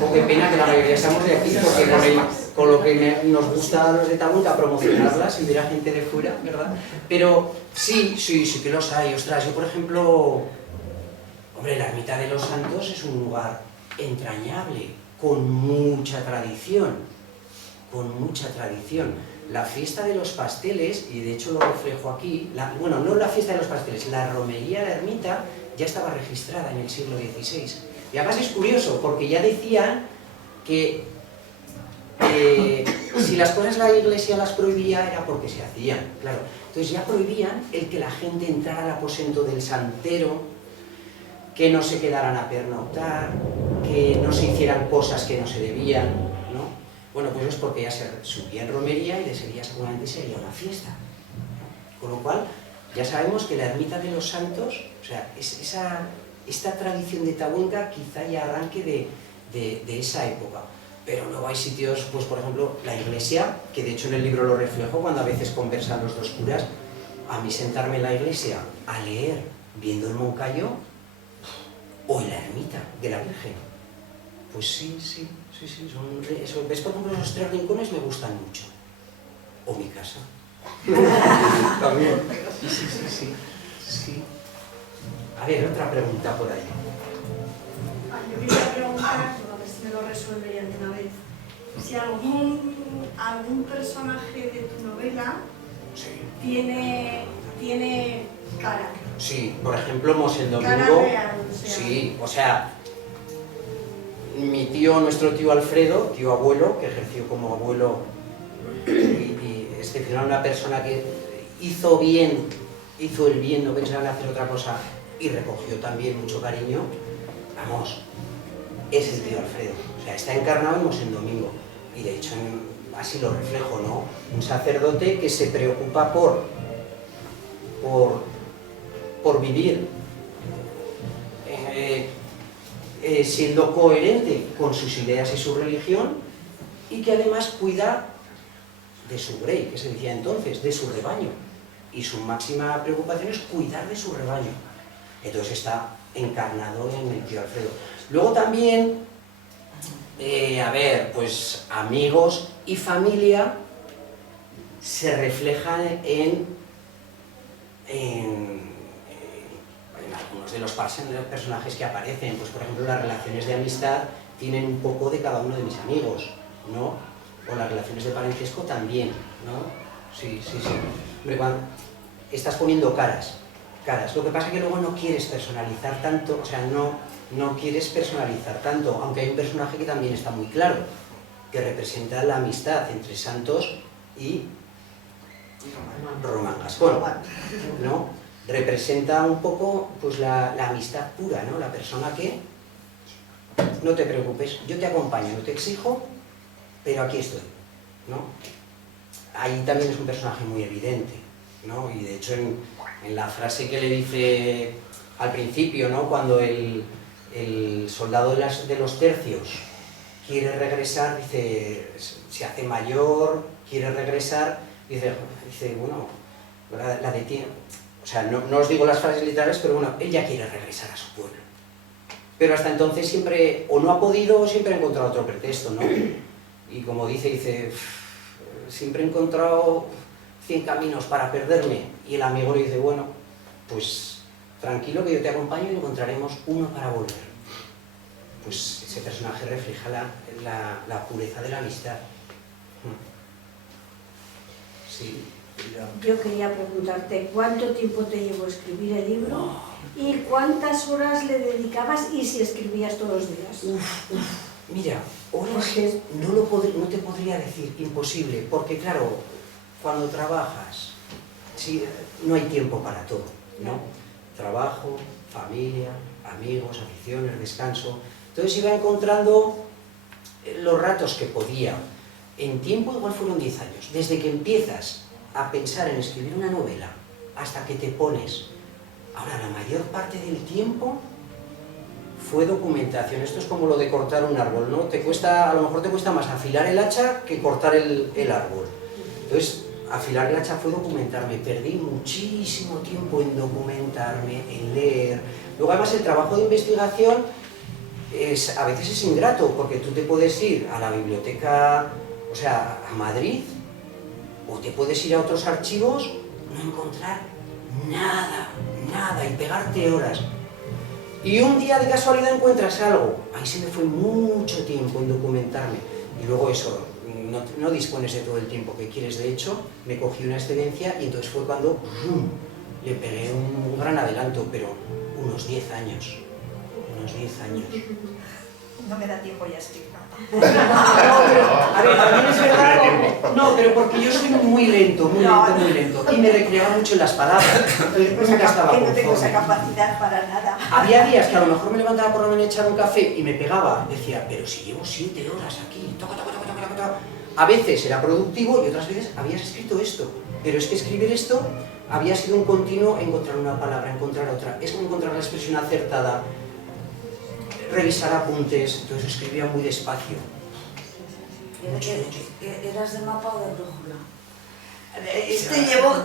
Oh, qué pena que la mayoría estamos de aquí, porque con lo que nos gusta a los de Tabuenca promocionarlas y ver a gente de fuera, ¿verdad? Pero sí que los hay. Ostras, yo por ejemplo, hombre, la Ermita de los Santos es un lugar entrañable, con mucha tradición, La fiesta de los pasteles, y de hecho lo reflejo aquí, bueno, no la fiesta de los pasteles, la romería de la ermita ya estaba registrada en el siglo XVI. Y además es curioso, porque ya decían que si las cosas la Iglesia las prohibía era porque se hacían, claro. Entonces ya prohibían el que la gente entrara al aposento del santero, que no se quedaran a pernoctar, que no se hicieran cosas que no se debían, ¿no? Bueno, pues es porque ya se subía en romería y de ese día seguramente sería una fiesta. Con lo cual, ya sabemos que la ermita de los santos, o sea, esta tradición de Tabuenca quizá ya arranque de esa época. Pero luego hay sitios, pues por ejemplo, la iglesia, que de hecho en el libro lo reflejo cuando a veces conversan los dos curas. A mí sentarme en la iglesia a leer viendo el Moncayo o en la ermita de la Virgen. Pues sí, ¿ves? Por ejemplo, esos 3 rincones me gustan mucho. O mi casa. También. Sí. A ver, otra pregunta por ahí. Yo quería preguntar, a ver si me lo resuelve ya de una vez, si algún personaje de tu novela tiene cara. Sí, por ejemplo, Mosén Domingo. Cara real, o sea. Sí, o sea, nuestro tío Alfredo, tío abuelo, que ejerció como abuelo y excepcional, una persona que hizo el bien, no pensaba en hacer otra cosa y recogió también mucho cariño. Vamos, es el tío Alfredo, o sea, está encarnado en Mosén Domingo y de hecho así lo reflejo, ¿no? Un sacerdote que se preocupa por vivir siendo coherente con sus ideas y su religión y que además cuida de su grey, que se decía entonces, de su rebaño, y su máxima preocupación es cuidar de su rebaño. Entonces está encarnado en el tío Alfredo. Luego también, pues amigos y familia se reflejan en algunos de los personajes que aparecen. Pues por ejemplo, las relaciones de amistad tienen un poco de cada uno de mis amigos, ¿no? O las relaciones de parentesco también, ¿no? Sí. Hombre, cuando estás poniendo caras. Lo que pasa es que luego no quieres personalizar tanto, o sea, no quieres personalizar tanto, aunque hay un personaje que también está muy claro, que representa la amistad entre santos y Román Gascón, ¿no? Representa un poco pues, la amistad pura, ¿no? La persona que, no te preocupes, yo te acompaño, no te exijo, pero aquí estoy, ¿no? Ahí también es un personaje muy evidente, ¿no? Y de hecho en la frase que le dice al principio, ¿no? Cuando el soldado de los tercios quiere regresar, dice, se hace mayor, quiere regresar, dice bueno, la detiene. O sea, no os digo las frases literales, pero bueno, él ya quiere regresar a su pueblo. Pero hasta entonces siempre, o no ha podido, o siempre ha encontrado otro pretexto, ¿no? Y como dice, siempre he encontrado 100 caminos para perderme. Y el amigo le dice, bueno, pues tranquilo que yo te acompaño y encontraremos uno para volver. Pues ese personaje refleja la pureza de la amistad. Sí. Yo quería preguntarte, ¿cuánto tiempo te llevó escribir el libro? ¿Y cuántas horas le dedicabas y si escribías todos los días? Mira, horas no te podría decir, imposible, porque claro, cuando trabajas, sí, no hay tiempo para todo, ¿no? Trabajo, familia, amigos, aficiones, descanso. Entonces iba encontrando los ratos que podía. En tiempo igual fueron 10 años. Desde que empiezas a pensar en escribir una novela hasta que te pones. Ahora, la mayor parte del tiempo fue documentación. Esto es como lo de cortar un árbol, ¿no? A lo mejor te cuesta más afilar el hacha que cortar el árbol. Entonces, afilar el hacha fue documentarme. Perdí muchísimo tiempo en documentarme, en leer. Luego, además, el trabajo de investigación a veces es ingrato, porque tú te puedes ir a la biblioteca, o sea, a Madrid, o te puedes ir a otros archivos, no encontrar nada, y pegarte horas. Y un día de casualidad encuentras algo. Ahí se me fue mucho tiempo en documentarme. Y luego eso, no dispones de todo el tiempo que quieres. De hecho, me cogí una excedencia y entonces fue cuando le pegué un gran adelanto, pero unos 10 años. Unos 10 años. No me da tiempo ya a escribir. A ver, también es verdad, no, pero porque yo soy muy lento, y me recreaba mucho en las palabras, nunca estaba no tengo esa conforme. capacidad para nada. Había días que a lo mejor me levantaba por la mañana a echar un café y me pegaba, decía, pero si llevo 7 horas aquí, toca. A veces era productivo y otras veces habías escrito esto, pero es que escribir esto había sido un continuo encontrar una palabra, encontrar otra, es como encontrar la expresión acertada, revisar apuntes, entonces escribía muy despacio. ¿Eras de mapa o de brújula?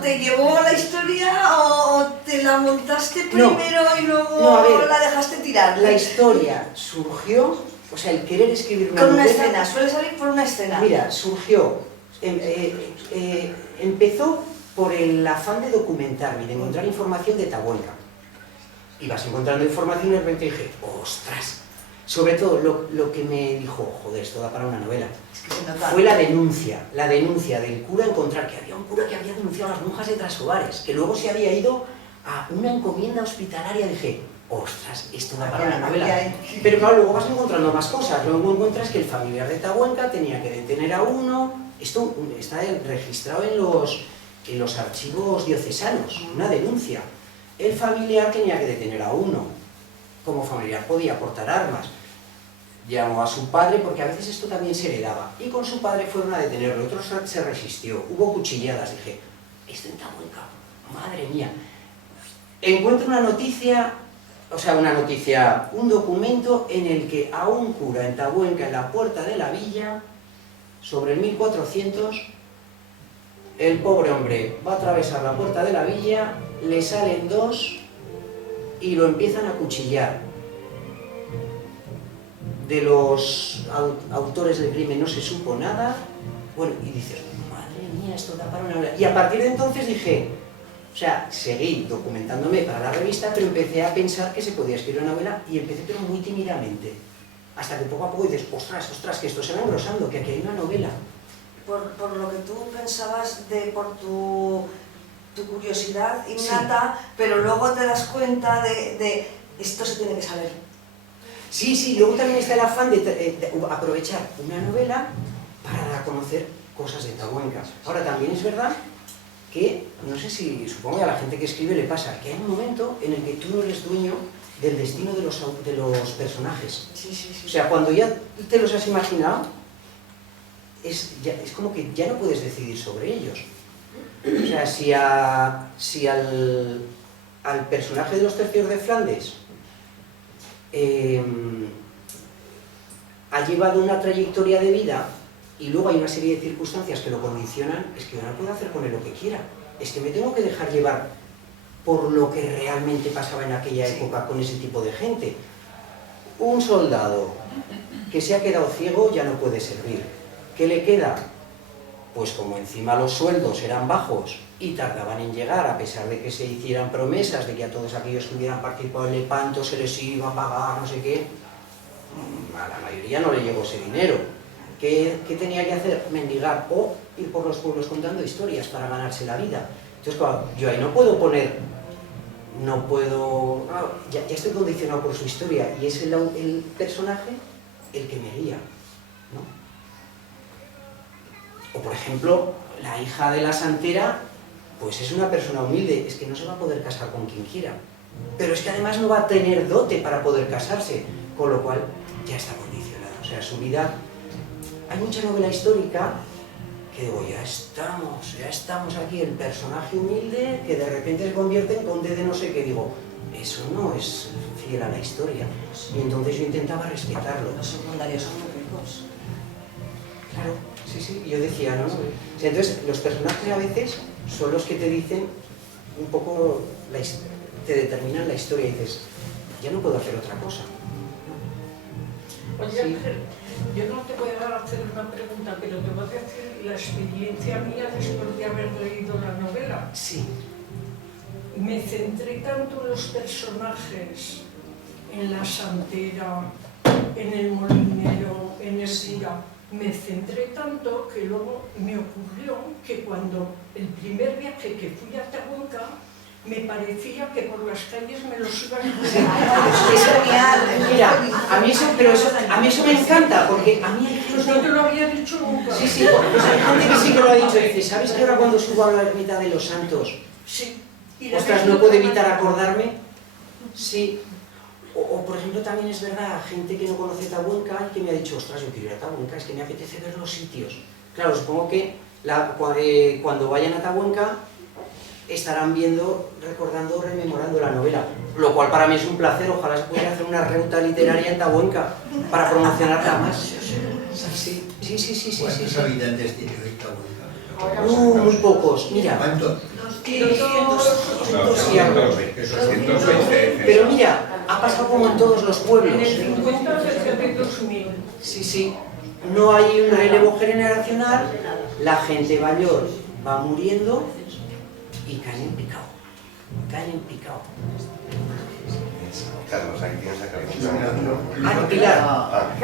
¿Te llevó la historia o te la montaste primero y luego a ver, la dejaste tirar? La historia surgió, o sea, el querer escribir una con una novela, escena, suele salir por una escena. Mira, surgió, empezó por el afán de documentarme, de encontrar información de Tabuenca. Ibas encontrando información y de repente dije, ostras, sobre todo lo que me dijo, joder, esto da para una novela, fue la denuncia del cura, encontrar que había un cura que había denunciado a las monjas de Trascobares, que luego se había ido a una encomienda hospitalaria. Dije, ostras, esto da para una novela. Pero claro, luego vas encontrando más cosas, luego encuentras que el familiar de Tabuenca tenía que detener a uno, esto está registrado en los archivos diocesanos, una denuncia. El familiar tenía que detener a uno, como familiar podía portar armas. Llamó a su padre, porque a veces esto también se heredaba, y con su padre fueron a detenerlo, otro se resistió, hubo cuchilladas. Dije, esto en Tabuenca, madre mía. Encuentro una noticia, un documento en el que a un cura en Tabuenca, en la puerta de la villa, sobre el 1400, el pobre hombre va a atravesar la puerta de la villa, le salen dos y lo empiezan a cuchillar. De los autores del crimen no se supo nada. Bueno, y dices, madre mía, esto da para una novela. Y a partir de entonces dije, o sea, seguí documentándome para la revista, pero empecé a pensar que se podía escribir una novela y empecé pero muy tímidamente. Hasta que poco a poco dices, ostras, que esto se va engrosando, que aquí hay una novela. Por lo que tú pensabas, por tu curiosidad innata, sí. Pero luego te das cuenta de esto se tiene que saber. Sí, luego también está el afán de aprovechar una novela para dar a conocer cosas de Tabuenca. Ahora también es verdad que, no sé si, supongo que a la gente que escribe le pasa, que hay un momento en el que tú no eres dueño del destino de los personajes. Sí, sí, sí. O sea, cuando ya te los has imaginado, es como que ya no puedes decidir sobre ellos. O sea, si al personaje de los tercios de Flandes ha llevado una trayectoria de vida y luego hay una serie de circunstancias que lo condicionan, es que yo no puedo hacer con él lo que quiera. Es que me tengo que dejar llevar por lo que realmente pasaba en aquella época con ese tipo de gente. Un soldado que se ha quedado ciego ya no puede servir. ¿Qué le queda? Pues como encima los sueldos eran bajos y tardaban en llegar, a pesar de que se hicieran promesas de que a todos aquellos que hubieran participado en Lepanto se les iba a pagar, no sé qué, a la mayoría no le llegó ese dinero. ¿Qué tenía que hacer? Mendigar o ir por los pueblos contando historias para ganarse la vida. Entonces, claro, yo ahí no puedo poner, ya estoy condicionado por su historia y es el personaje el que me guía, ¿no? O por ejemplo, la hija de la santera, pues es una persona humilde, es que no se va a poder casar con quien quiera, pero es que además no va a tener dote para poder casarse, con lo cual ya está condicionada. O sea, su vida... Hay mucha novela histórica que digo, ya estamos aquí, el personaje humilde que de repente se convierte en conde de no sé qué, digo, eso no es fiel a la historia, y entonces yo intentaba respetarlo. Los secundarios son muy ricos. Claro, sí, yo decía, ¿no? O sea, entonces, los personajes a veces son los que te dicen un poco, te determinan la historia y dices, ya no puedo hacer otra cosa. Oye, Ángel, yo no te voy a hacer una pregunta, pero te voy a decir la experiencia mía después de haber leído la novela. Sí. Me centré tanto en los personajes, en la santera, en el molinero, en el cura. Me centré tanto que luego me ocurrió que cuando el primer viaje que fui a Tabuenca, me parecía que por las calles me los iban a Es genial. Mira, a mí eso me encanta, porque a mí hay gente... No te lo había dicho nunca. Sí, pues hay gente que sí que lo ha dicho, dice, ¿sabes que ahora cuando subo a la ermita de los santos, Sí. ostras, no puedo evitar acordarme? Sí. O por ejemplo, también es verdad, gente que no conoce Tabuenca y que me ha dicho, ostras, yo quiero ir a Tabuenca, es que me apetece ver los sitios. Claro, supongo que cuando vayan a Tabuenca estarán viendo, recordando, rememorando la novela, lo cual para mí es un placer. Ojalá se pudiera hacer una ruta literaria en Tabuenca para promocionarla más. Sí. ¿Cuántos habitantes tiene hoy Tabuenca? Muy pocos, mira. ¿Cuántos? 220. Pero mira, ha pasado como en todos los pueblos. En el 50 cerca de 2000. Sí, no hay un relevo generacional, la gente mayor va muriendo y caen en picado. Carlos, ahí tienes a Carlos. Pilar.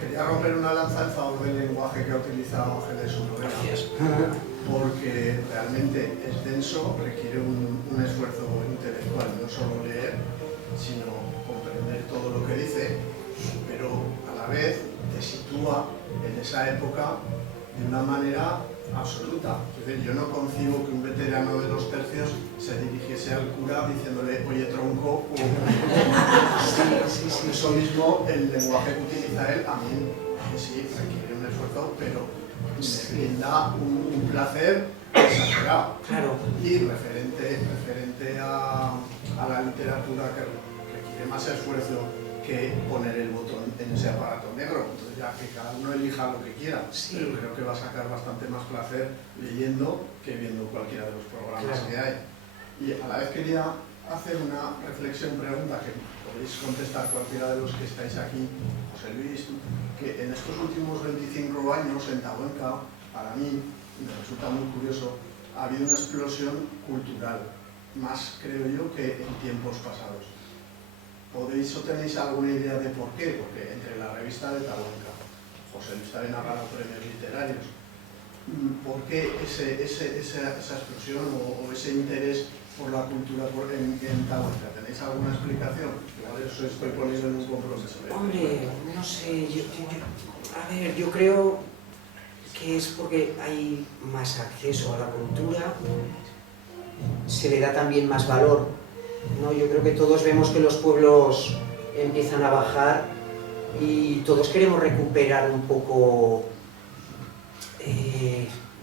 Quería romper una lanza en favor del lenguaje que ha utilizado Ángel en su novela, porque realmente es denso, requiere un esfuerzo intelectual, no solo leer, sino comprender todo lo que dice, pero a la vez te sitúa en esa época de una manera absoluta. Es decir, yo no concibo que un veterano de los tercios se dirigiese al cura diciéndole, oye tronco, sí. Eso mismo, el lenguaje que utiliza él, a mí sí requiere un esfuerzo, pero me brinda un placer exagerado. Claro. Y referente a la literatura que requiere más esfuerzo que poner el botón en ese aparato negro. Entonces ya que cada uno elija lo que quiera, pero creo que va a sacar bastante más placer leyendo que viendo cualquiera de los programas que hay. Y a la vez quería hacer una pregunta que podéis contestar cualquiera de los que estáis aquí, José Luis, que en estos últimos 25 años en Tabuenca, para mí, me resulta muy curioso, ha habido una explosión cultural, más creo yo que en tiempos pasados. ¿Podéis o tenéis alguna idea de por qué? Porque entre la revista de Tabuenca, José Luis también ha ganado premios literarios, ¿por qué esa explosión o ese interés por la cultura en Tabuenca? ¿Tenéis alguna explicación? Igual eso estoy poniendo en un compromiso. Hombre, no sé, yo creo que es porque hay más acceso a la cultura, se le da también más valor, ¿no? Yo creo que todos vemos que los pueblos empiezan a bajar y todos queremos recuperar un poco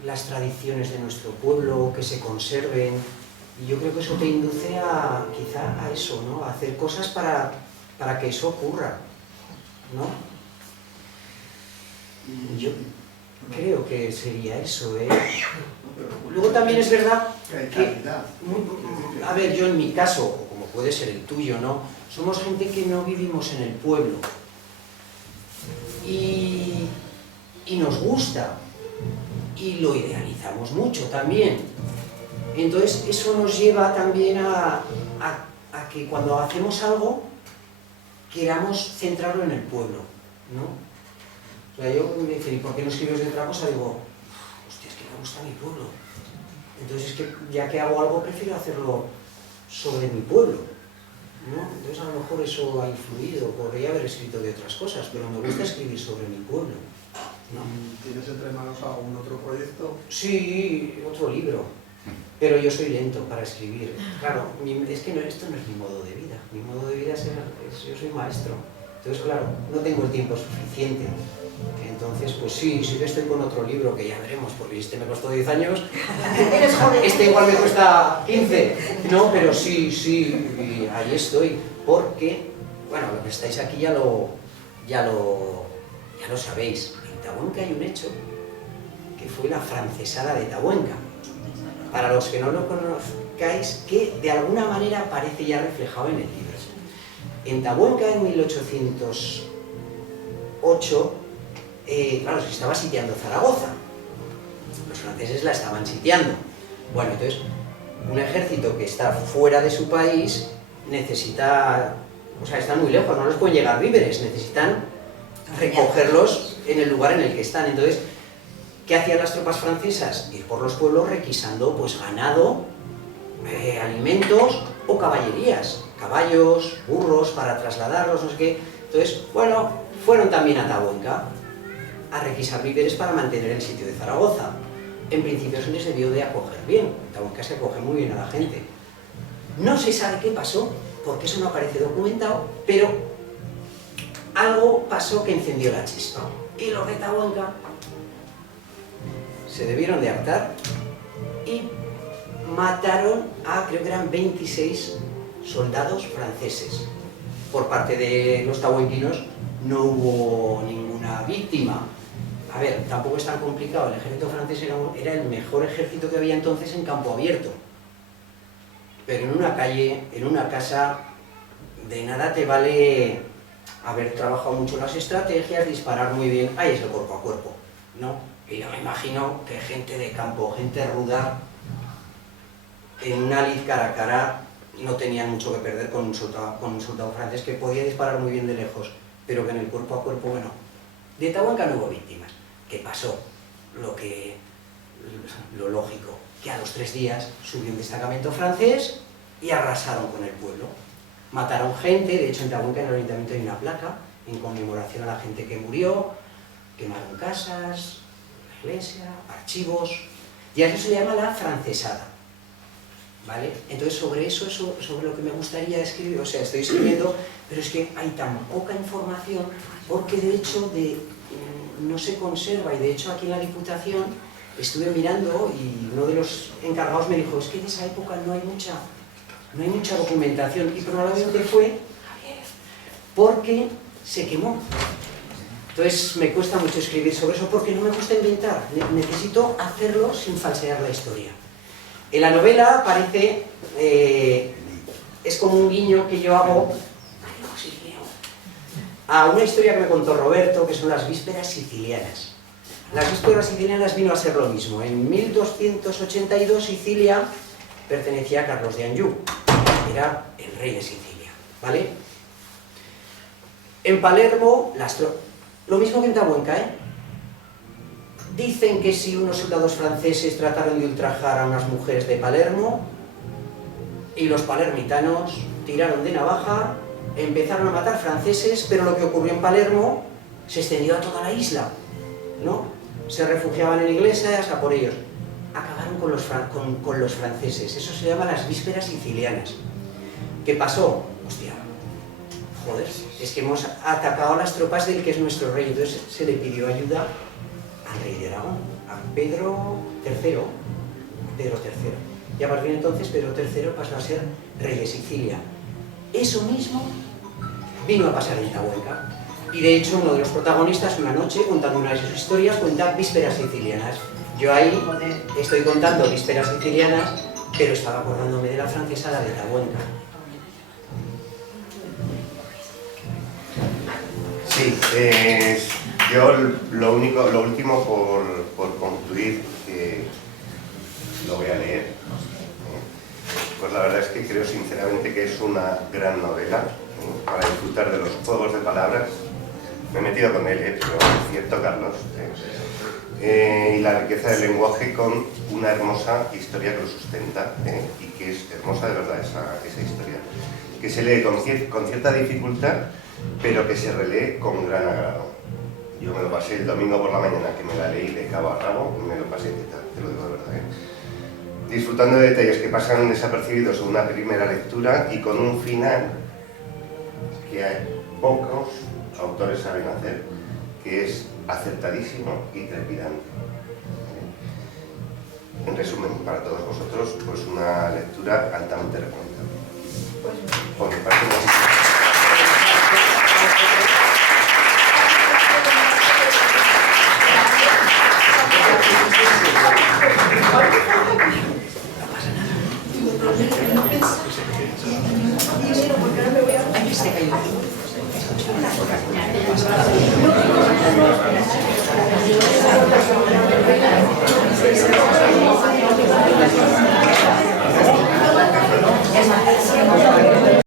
las tradiciones de nuestro pueblo, que se conserven, y yo creo que eso te induce quizá a eso, ¿no? A hacer cosas para que eso ocurra, ¿no? Yo creo que sería eso, ¿eh? Luego también es verdad que, a ver, yo en mi caso, o como puede ser el tuyo, ¿no? Somos gente que no vivimos en el pueblo y nos gusta y lo idealizamos mucho también. Entonces eso nos lleva también a que cuando hacemos algo queramos centrarlo en el pueblo, ¿no? O sea, yo me dicen, ¿y por qué no escribes de otra cosa? Digo, hostia, es que me gusta mi pueblo. Entonces es que ya que hago algo prefiero hacerlo sobre mi pueblo, ¿no? Entonces a lo mejor eso ha influido, podría haber escrito de otras cosas, pero me gusta escribir sobre mi pueblo, ¿no? ¿Tienes entre manos algún otro proyecto? Sí, otro libro, pero yo soy lento para escribir. Claro, es que esto no es mi modo de vida. Mi modo de vida yo soy maestro. Entonces, claro, no tengo el tiempo suficiente. Entonces, pues sí que estoy con otro libro que ya veremos, porque este me costó 10 años. Este igual me cuesta 15, ¿no? Pero sí, y ahí estoy. Porque, bueno, lo que estáis aquí ya lo sabéis. En Tabuenca hay un hecho que fue la francesada de Tabuenca. Para los que no lo conozcáis, que de alguna manera aparece ya reflejado en el libro. En Tabuenca, en 1808, claro, se estaba sitiando Zaragoza. Los franceses la estaban sitiando. Bueno, entonces, un ejército que está fuera de su país necesita... O sea, están muy lejos, no les pueden llegar víveres, necesitan recogerlos en el lugar en el que están. Entonces, ¿qué hacían las tropas francesas? Ir por los pueblos requisando pues ganado, alimentos o caballerías. Caballos, burros para trasladarlos, no sé qué. Entonces, bueno, fueron también a Tabuenca a requisar víveres para mantener el sitio de Zaragoza. En principio se les debió de acoger bien. Tabuenca se acoge muy bien a la gente. No se sabe qué pasó, porque eso no aparece documentado, pero algo pasó que encendió la chispa. Y los de Tabuenca se debieron de hartar y mataron a, creo que eran 26 soldados franceses. Por parte de los tabuenquinos no hubo ninguna víctima. A ver, tampoco es tan complicado, el ejército francés era el mejor ejército que había entonces en campo abierto. Pero en una calle, en una casa, de nada te vale haber trabajado mucho las estrategias, disparar muy bien, ahí es el cuerpo a cuerpo, ¿no? Y yo me imagino que gente de campo, gente ruda, en una lid cara a cara, no tenían mucho que perder con un soldado francés que podía disparar muy bien de lejos, pero que en el cuerpo a cuerpo, bueno, de Tabuenca no hubo víctimas. ¿Qué pasó? Lo lógico, que a los 3 días subió un destacamento francés y arrasaron con el pueblo. Mataron gente, de hecho en Tabuenca en el ayuntamiento hay una placa en conmemoración a la gente que murió, quemaron casas, la iglesia, archivos, y a eso se le llama la francesada. ¿Vale? Entonces sobre eso, sobre lo que me gustaría escribir, o sea, estoy escribiendo, pero es que hay tan poca información, porque de hecho no se conserva, y de hecho aquí en la Diputación estuve mirando y uno de los encargados me dijo, es que en esa época no hay mucha documentación, y probablemente fue porque se quemó. Entonces me cuesta mucho escribir sobre eso porque no me gusta inventar, necesito hacerlo sin falsear la historia. En la novela parece, es como un guiño que yo hago a una historia que me contó Roberto, que son las vísperas sicilianas. Las vísperas sicilianas vino a ser lo mismo. En 1282 Sicilia pertenecía a Carlos de Anjou, era el rey de Sicilia, ¿vale? En Palermo, lo mismo que en Tabuenca, ¿eh? Dicen que si unos soldados franceses trataron de ultrajar a unas mujeres de Palermo y los palermitanos tiraron de navaja, empezaron a matar franceses, pero lo que ocurrió en Palermo se extendió a toda la isla, ¿no? se refugiaban en iglesias, a por ellos. Acabaron con los franceses, eso se llama las vísperas sicilianas. ¿Qué pasó? Hostia, joder, es que hemos atacado a las tropas del que es nuestro rey, entonces se le pidió ayuda al rey de Aragón, a Pedro III. Y a partir de entonces Pedro III pasó a ser rey de Sicilia. Eso mismo vino a pasar en Tahuenca. Y de hecho uno de los protagonistas una noche, contando una de sus historias, cuenta vísperas sicilianas. Yo ahí estoy contando vísperas sicilianas, pero estaba acordándome de la francesada de Tahuenca. Sí, yo lo último por concluir, que lo voy a leer, pues la verdad es que creo sinceramente que es una gran novela para disfrutar de los juegos de palabras. Me he metido con él, pero es cierto, Carlos. Y la riqueza del lenguaje con una hermosa historia que lo sustenta, y que es hermosa de verdad esa historia, que se lee con cierta dificultad, pero que se relee con gran agrado. Yo me lo pasé el domingo por la mañana, que me la leí de cabo a rabo, me lo pasé, te lo digo de verdad, disfrutando de detalles que pasan desapercibidos en una primera lectura y con un final que pocos autores saben hacer, que es acertadísimo y trepidante. En resumen, para todos vosotros, pues una lectura altamente recomendable. Por mi parte,